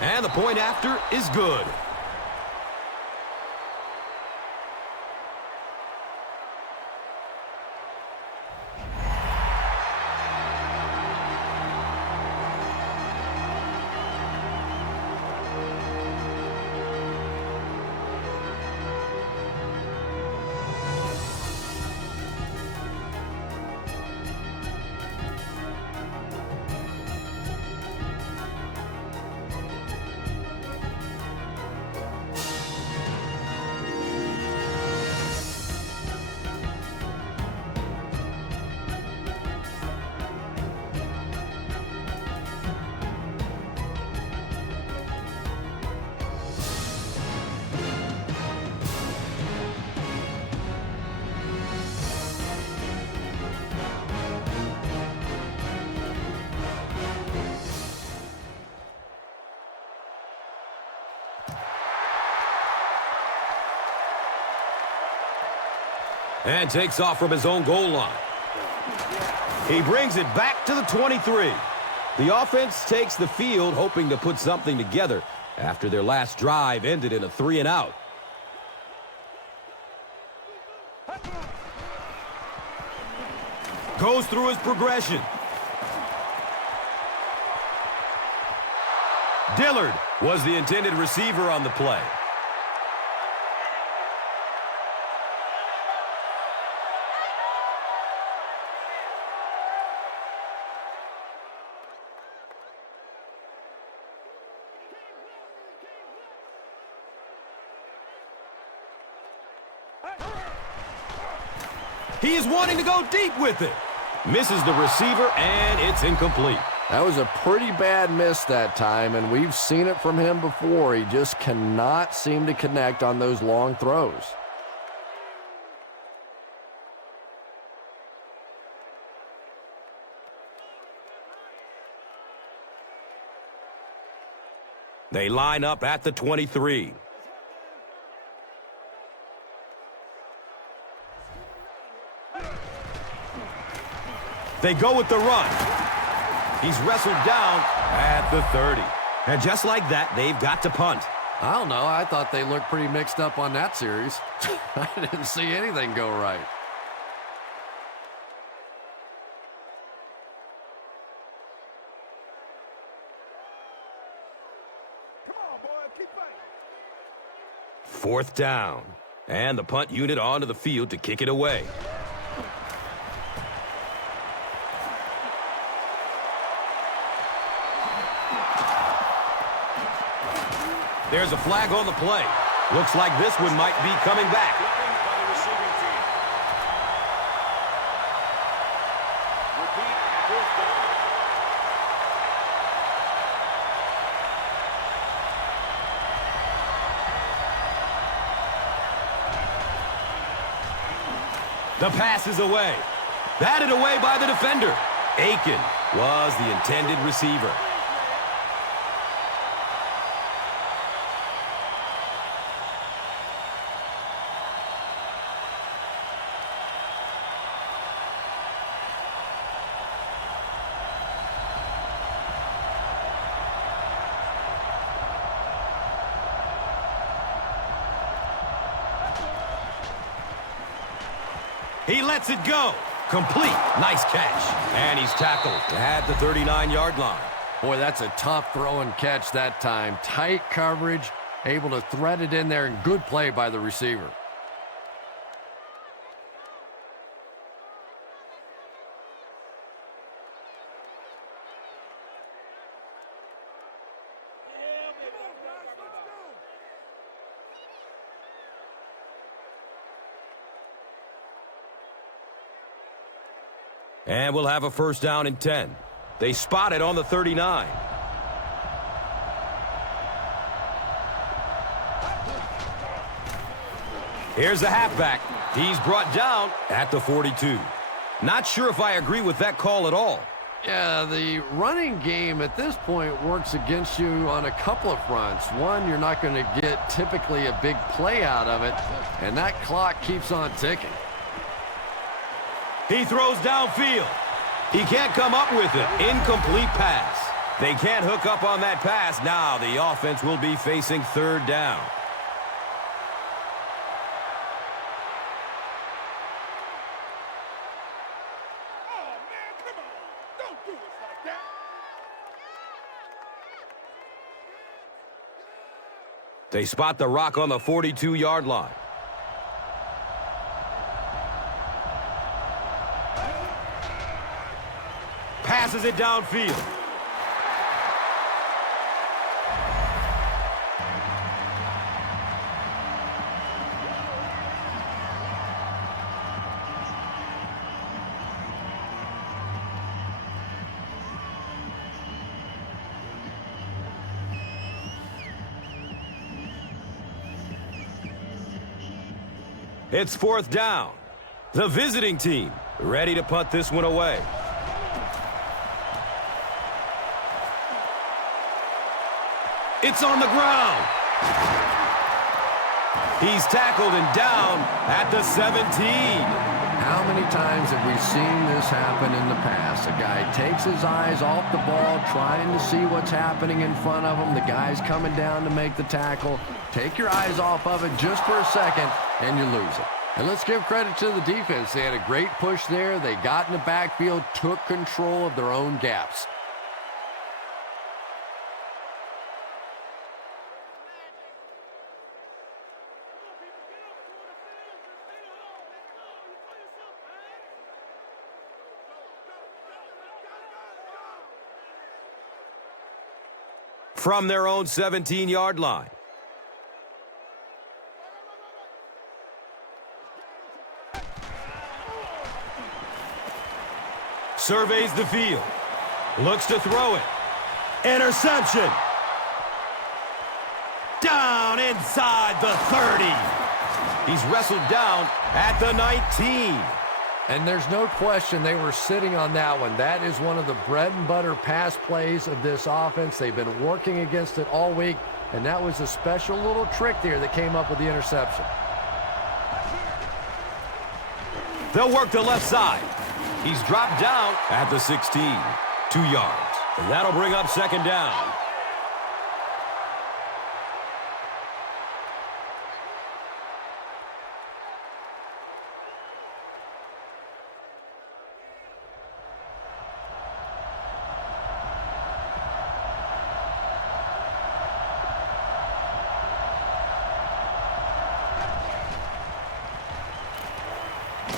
And the point after is good. And takes off from his own goal line. He brings it back to the 23. The offense takes the field, hoping to put something together after their last drive ended in a 3-and-out. Goes through his progression. Dillard was the intended receiver on the play. He is wanting to go deep with it. Misses the receiver, and it's incomplete. That was a pretty bad miss that time, and we've seen it from him before. He just cannot seem to connect on those long throws. They line up at the 23. They go with the run. He's wrestled down at the 30. And just like that, they've got to punt. I don't know. I thought they looked pretty mixed up on that series. I didn't see anything go right. Come on, boy. Keep fighting. Fourth down. And the punt unit onto the field to kick it away. There's a flag on the play. Looks like this one might be coming back. The pass is away. Batted away by the defender. Aiken was the intended receiver. He lets it go. Complete. Nice catch. And he's tackled at the 39-yard line. Boy, that's a tough throw and catch that time. Tight coverage, able to thread it in there, and good play by the receiver. And we'll have a first down and 10. They spot it on the 39. Here's the halfback. He's brought down at the 42. Not sure if I agree with that call at all. Yeah, the running game at this point works against you on a couple of fronts. One, you're not going to get typically a big play out of it, and that clock keeps on ticking. He throws downfield. He can't come up with it. Incomplete pass. They can't hook up on that pass. Now the offense will be facing third down. Oh, man, come on. Don't do us like that. They spot the rock on the 42-yard line. Passes it downfield. It's fourth down. The visiting team ready to punt this one away. It's on the ground. He's tackled and down at the 17. How many times have we seen this happen in the past? A guy takes his eyes off the ball, trying to see what's happening in front of him. The guy's coming down to make the tackle. Take your eyes off of it just for a second, and you lose it. And let's give credit to the defense. They had a great push there. They got in the backfield, took control of their own gaps. From their own 17-yard line. Surveys the field. Looks to throw it. Interception. Down inside the 30. He's wrestled down at the 19. And there's no question they were sitting on that one. That is one of the bread and butter pass plays of this offense. They've been working against it all week, and that was a special little trick there that came up with the interception. They'll work the left side. He's dropped down at the 16. 2 yards. And that'll bring up second down.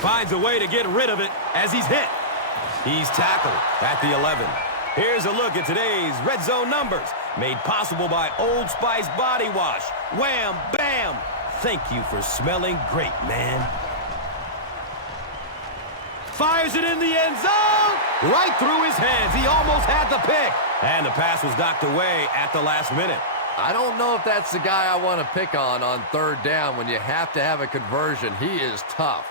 Finds a way to get rid of it as he's hit. He's tackled at the 11. Here's a look at today's Red Zone numbers, made possible by Old Spice Body Wash. Wham, bam. Thank you for smelling great, man. Fires it in the end zone. Right through his hands. He almost had the pick. And the pass was knocked away at the last minute. I don't know if that's the guy I want to pick on third down when you have to have a conversion. He is tough.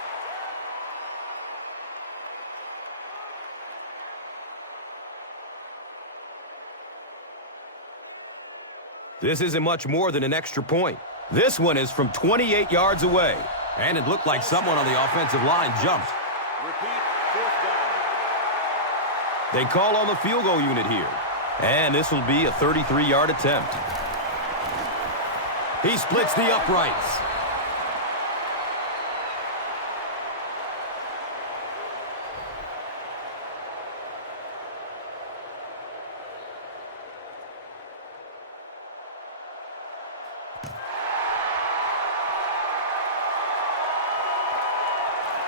This isn't much more than an extra point. This one is from 28 yards away. And it looked like someone on the offensive line jumped. Repeat, fourth down. They call on the field goal unit here. And this will be a 33-yard attempt. He splits the uprights.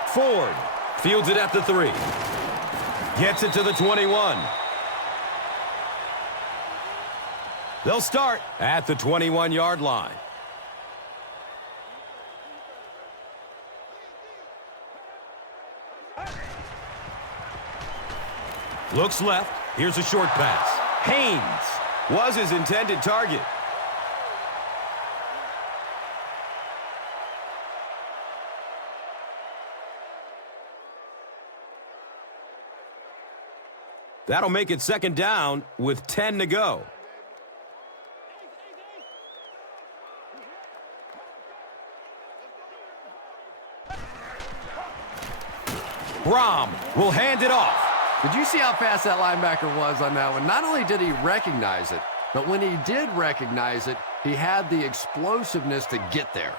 Ford fields it at the 3. Gets it to the 21. They'll start at the 21-yard line. Looks left. Here's a short pass. Haynes was his intended target. That'll make it second down with 10 to go. Brom will hand it off. Did you see how fast that linebacker was on that one? Not only did he recognize it, but when he did recognize it, he had the explosiveness to get there.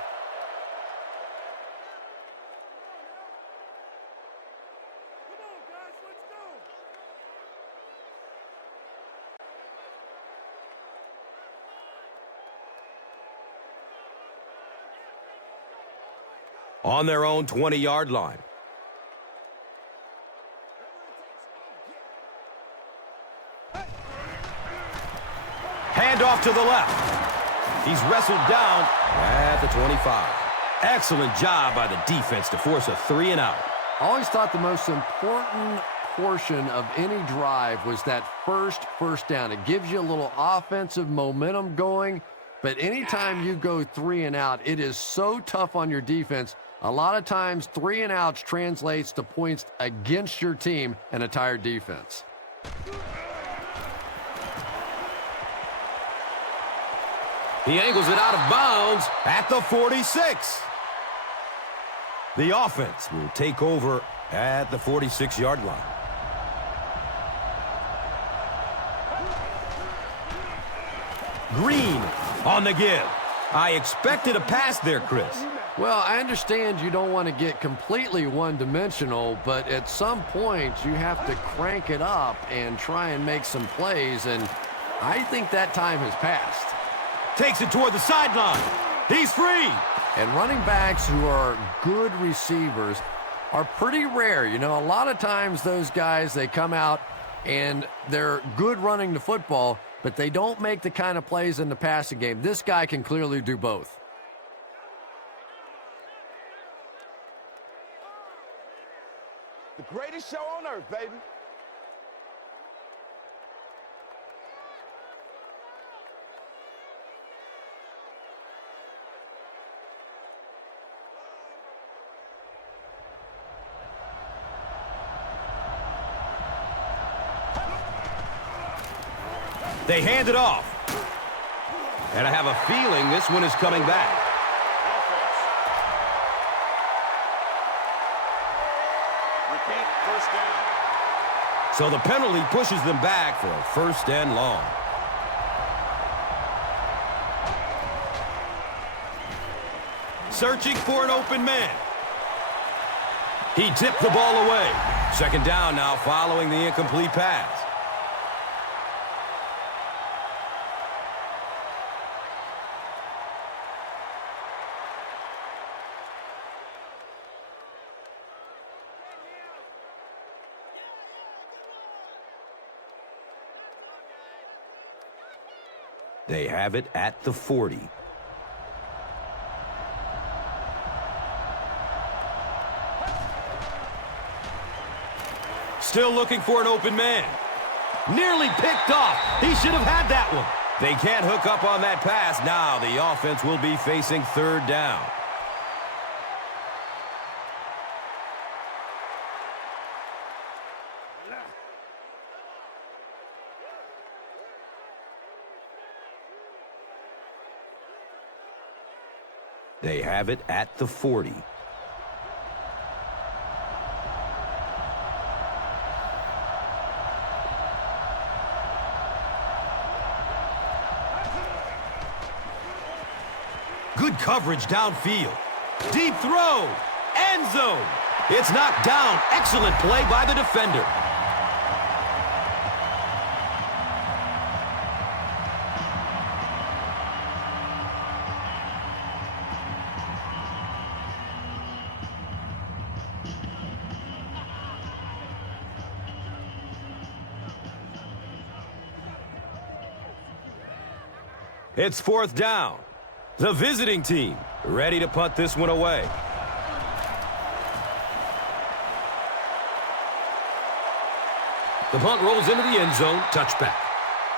On their own 20-yard line. Hand off to the left. He's wrestled down at the 25. Excellent job by the defense to force a 3-and-out. I always thought the most important portion of any drive was that first down. It gives you a little offensive momentum going, but anytime you go 3-and-out, it is so tough on your defense. A lot of times, 3-and-outs translates to points against your team and a tired defense. He angles it out of bounds at the 46. The offense will take over at the 46-yard line. Green on the give. I expected a pass there, Chris. Well, I understand you don't want to get completely one-dimensional, but at some point you have to crank it up and try and make some plays, and I think that time has passed. Takes it toward the sideline. He's free. And running backs who are good receivers are pretty rare. You know, a lot of times those guys, they come out and they're good running the football, but they don't make the kind of plays in the passing game. This guy can clearly do both. The greatest show on earth, baby. They hand it off. And I have a feeling this one is coming back. Repeat, first down. So the penalty pushes them back for a first and long. Searching for an open man. He tipped the ball away. Second down now following the incomplete pass. They have it at the 40. Still looking for an open man. Nearly picked off. He should have had that one. They can't hook up on that pass. Now the offense will be facing third down. They have it at the 40. Good coverage downfield. Deep throw. End zone. It's knocked down. Excellent play by the defender. It's 4th down. The visiting team ready to punt this one away. The punt rolls into the end zone. Touchback.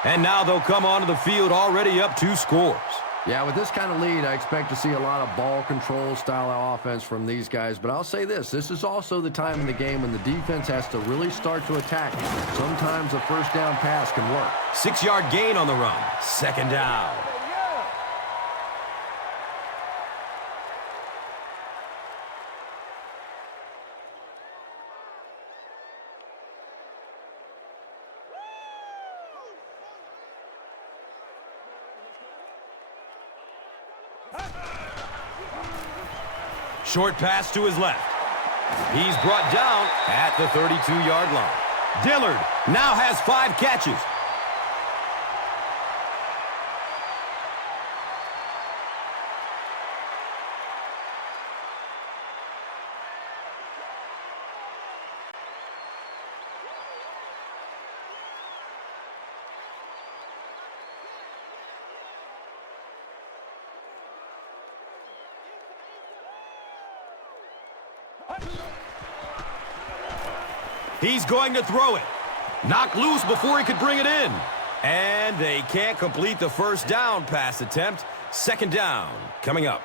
And now they'll come onto the field already up 2 scores. Yeah, with this kind of lead, I expect to see a lot of ball control style of offense from these guys. But I'll say this is also the time in the game when the defense has to really start to attack. Sometimes a first down pass can work. 6-yard gain on the run. 2nd down. Short pass to his left. He's brought down at the 32-yard line. Dillard now has 5 catches. He's going to throw it. Knocked loose before he could bring it in. And they can't complete the first down pass attempt. 2nd down coming up.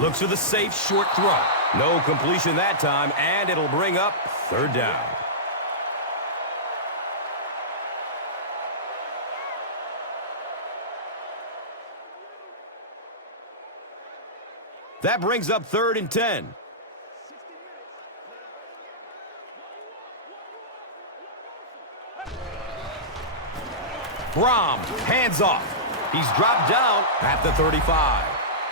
Looks for the safe short throw. No completion that time, and it'll bring up 3rd down. That brings up 3rd and 10. Brom, hands off. He's dropped down at the 35.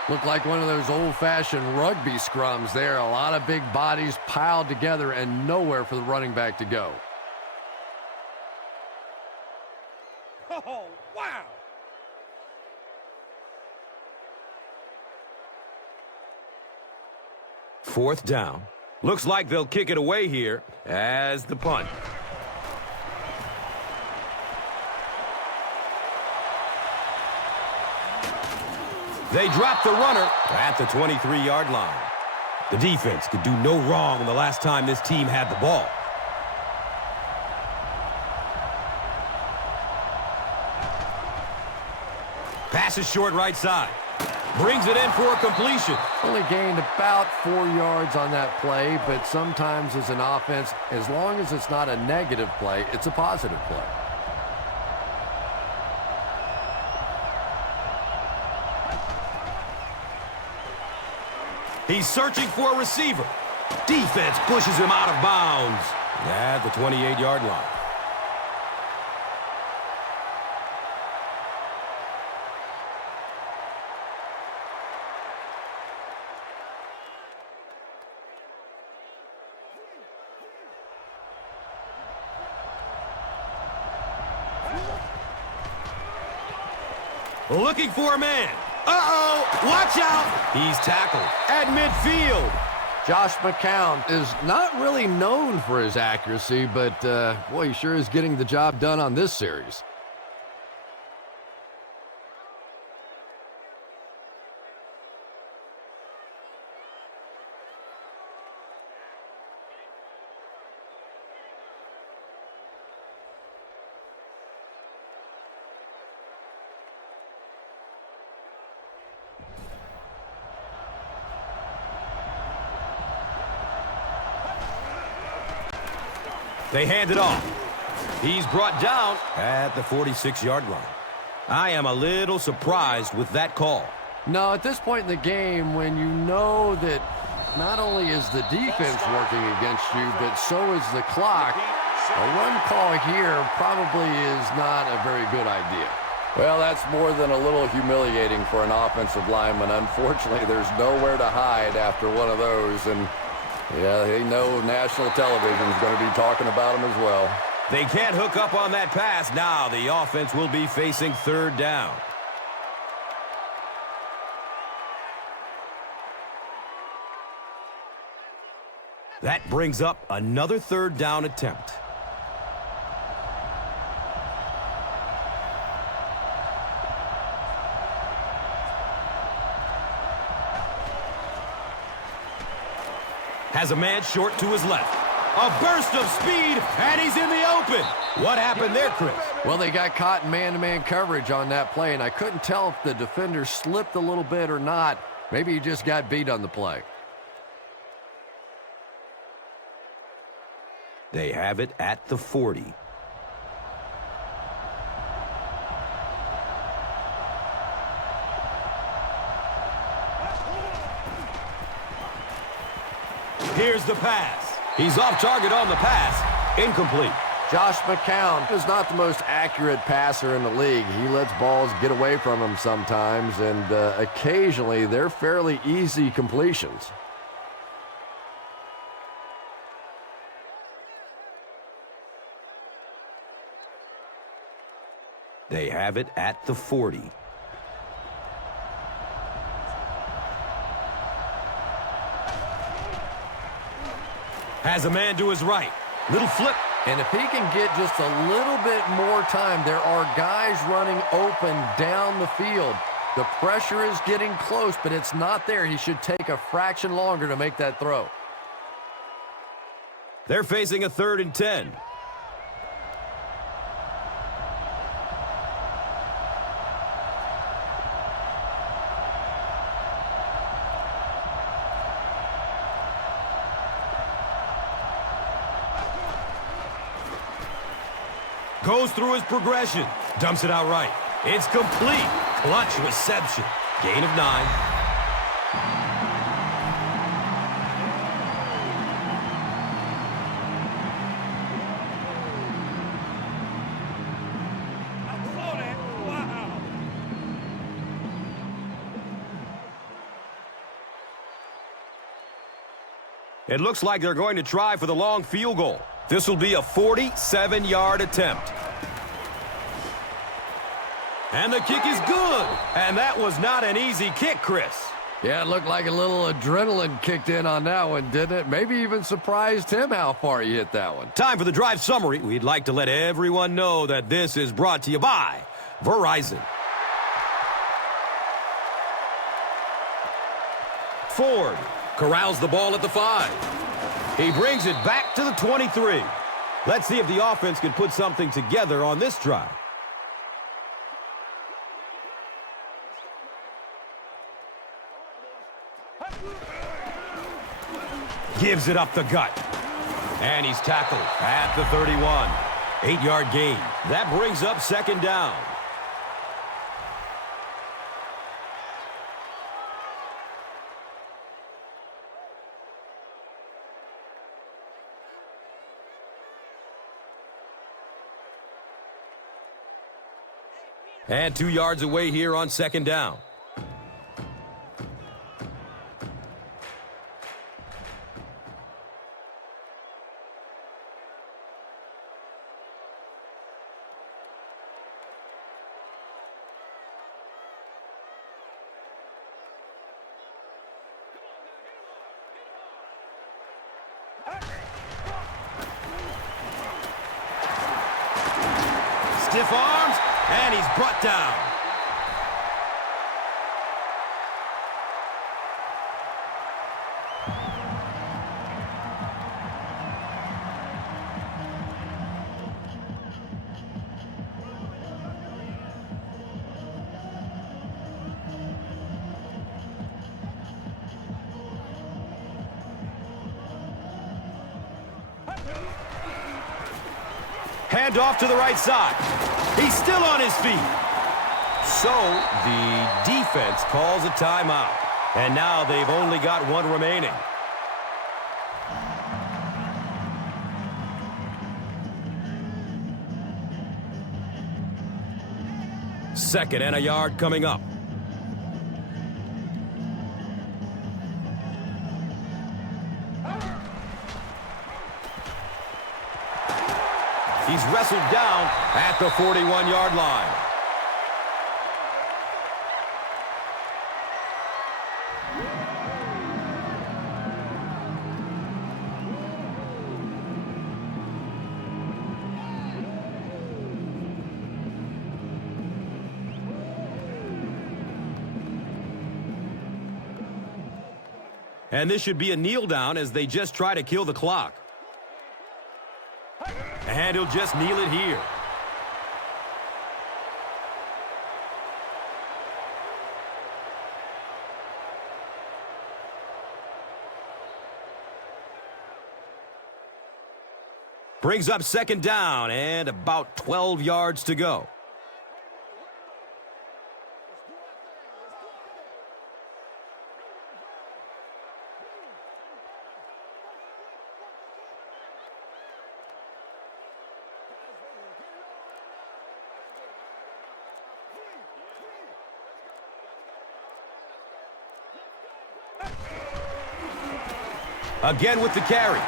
Looked like one of those old-fashioned rugby scrums there. A lot of big bodies piled together and nowhere for the running back to go. Oh, wow. Fourth down. Looks like they'll kick it away here as the punt. They drop the runner at the 23-yard line. The defense could do no wrong the last time this team had the ball. Passes short right side. Brings it in for a completion. Only gained about 4 yards on that play, but sometimes as an offense, as long as it's not a negative play, it's a positive play. He's searching for a receiver. Defense pushes him out of bounds at the 28-yard line. Looking for a man. Uh-oh, watch out. He's tackled at midfield. Josh McCown is not really known for his accuracy, but boy, he sure is getting the job done on this series. They hand it off. He's brought down at the 46-yard line. I am a little surprised with that call. No, at this point in the game, when you know that not only is the defense working against you, but so is the clock, a run call here probably is not a very good idea. Well, that's more than a little humiliating for an offensive lineman. Unfortunately, there's nowhere to hide after one of those, and yeah, they know national television is going to be talking about them as well. They can't hook up on that pass. Now the offense will be facing third down. That brings up another third down attempt. Has a man short to his left. A burst of speed, and he's in the open. What happened there, Chris? Well, they got caught in man-to-man coverage on that play, and I couldn't tell if the defender slipped a little bit or not. Maybe he just got beat on the play. They have it at the 40. Here's the pass. He's off target on the pass. Incomplete. Josh McCown is not the most accurate passer in the league. He lets balls get away from him sometimes, and occasionally they're fairly easy completions. They have it at the 40. Has a man to his right. Little flip. And if he can get just a little bit more time, there are guys running open down the field. The pressure is getting close, but it's not there. He should take a fraction longer to make that throw. They're facing a 3rd and 10. Goes through his progression. Dumps it out right. It's complete. Clutch reception. Gain of 9. Wow. It looks like they're going to try for the long field goal. This will be a 47-yard attempt. And the kick is good. And that was not an easy kick, Chris. Yeah, it looked like a little adrenaline kicked in on that one, didn't it? Maybe even surprised him how far he hit that one. Time for the drive summary. We'd like to let everyone know that this is brought to you by Verizon. Ford corrals the ball at the 5. He brings it back to the 23. Let's see if the offense can put something together on this drive. Gives it up the gut. And he's tackled at the 31. 8-yard gain. That brings up 2nd down. And 2 yards away here on 2nd down. Stiff arms, and he's brought down. Hand off to the right side. He's still on his feet. So the defense calls a timeout. And now they've only got one remaining. Second and a yard coming up. He's wrestled down at the 41-yard line. And this should be a kneel down as they just try to kill the clock. And he'll just kneel it here. Brings up second down and about 12 yards to go. Again with the carry.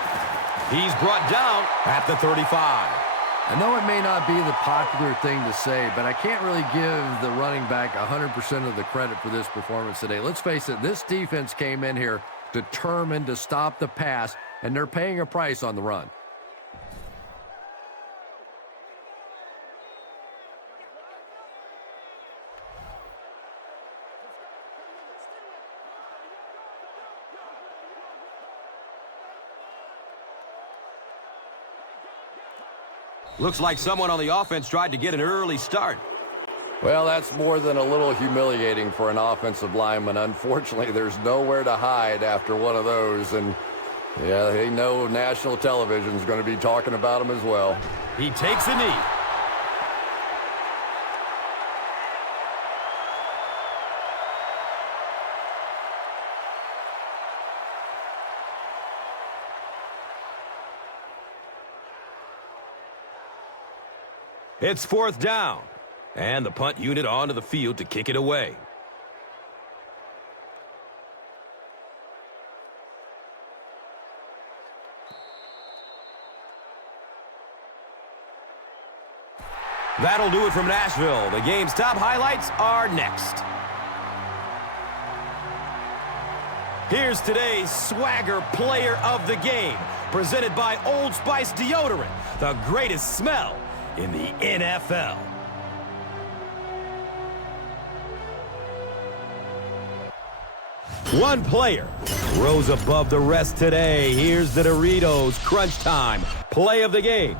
He's brought down at the 35. I know it may not be the popular thing to say, but I can't really give the running back 100% of the credit for this performance today. Let's face it, this defense came in here determined to stop the pass, and they're paying a price on the run. Looks like someone on the offense tried to get an early start. Well, that's more than a little humiliating for an offensive lineman. Unfortunately, there's nowhere to hide after one of those. And, yeah, they know national television is going to be talking about him as well. He takes a knee. It's fourth down, and the punt unit onto the field to kick it away. That'll do it from Nashville. The game's top highlights are next. Here's today's Swagger Player of the Game, presented by Old Spice Deodorant, the greatest smell in the NFL. One player rose above the rest today. Here's the Doritos Crunch Time Play of the Game.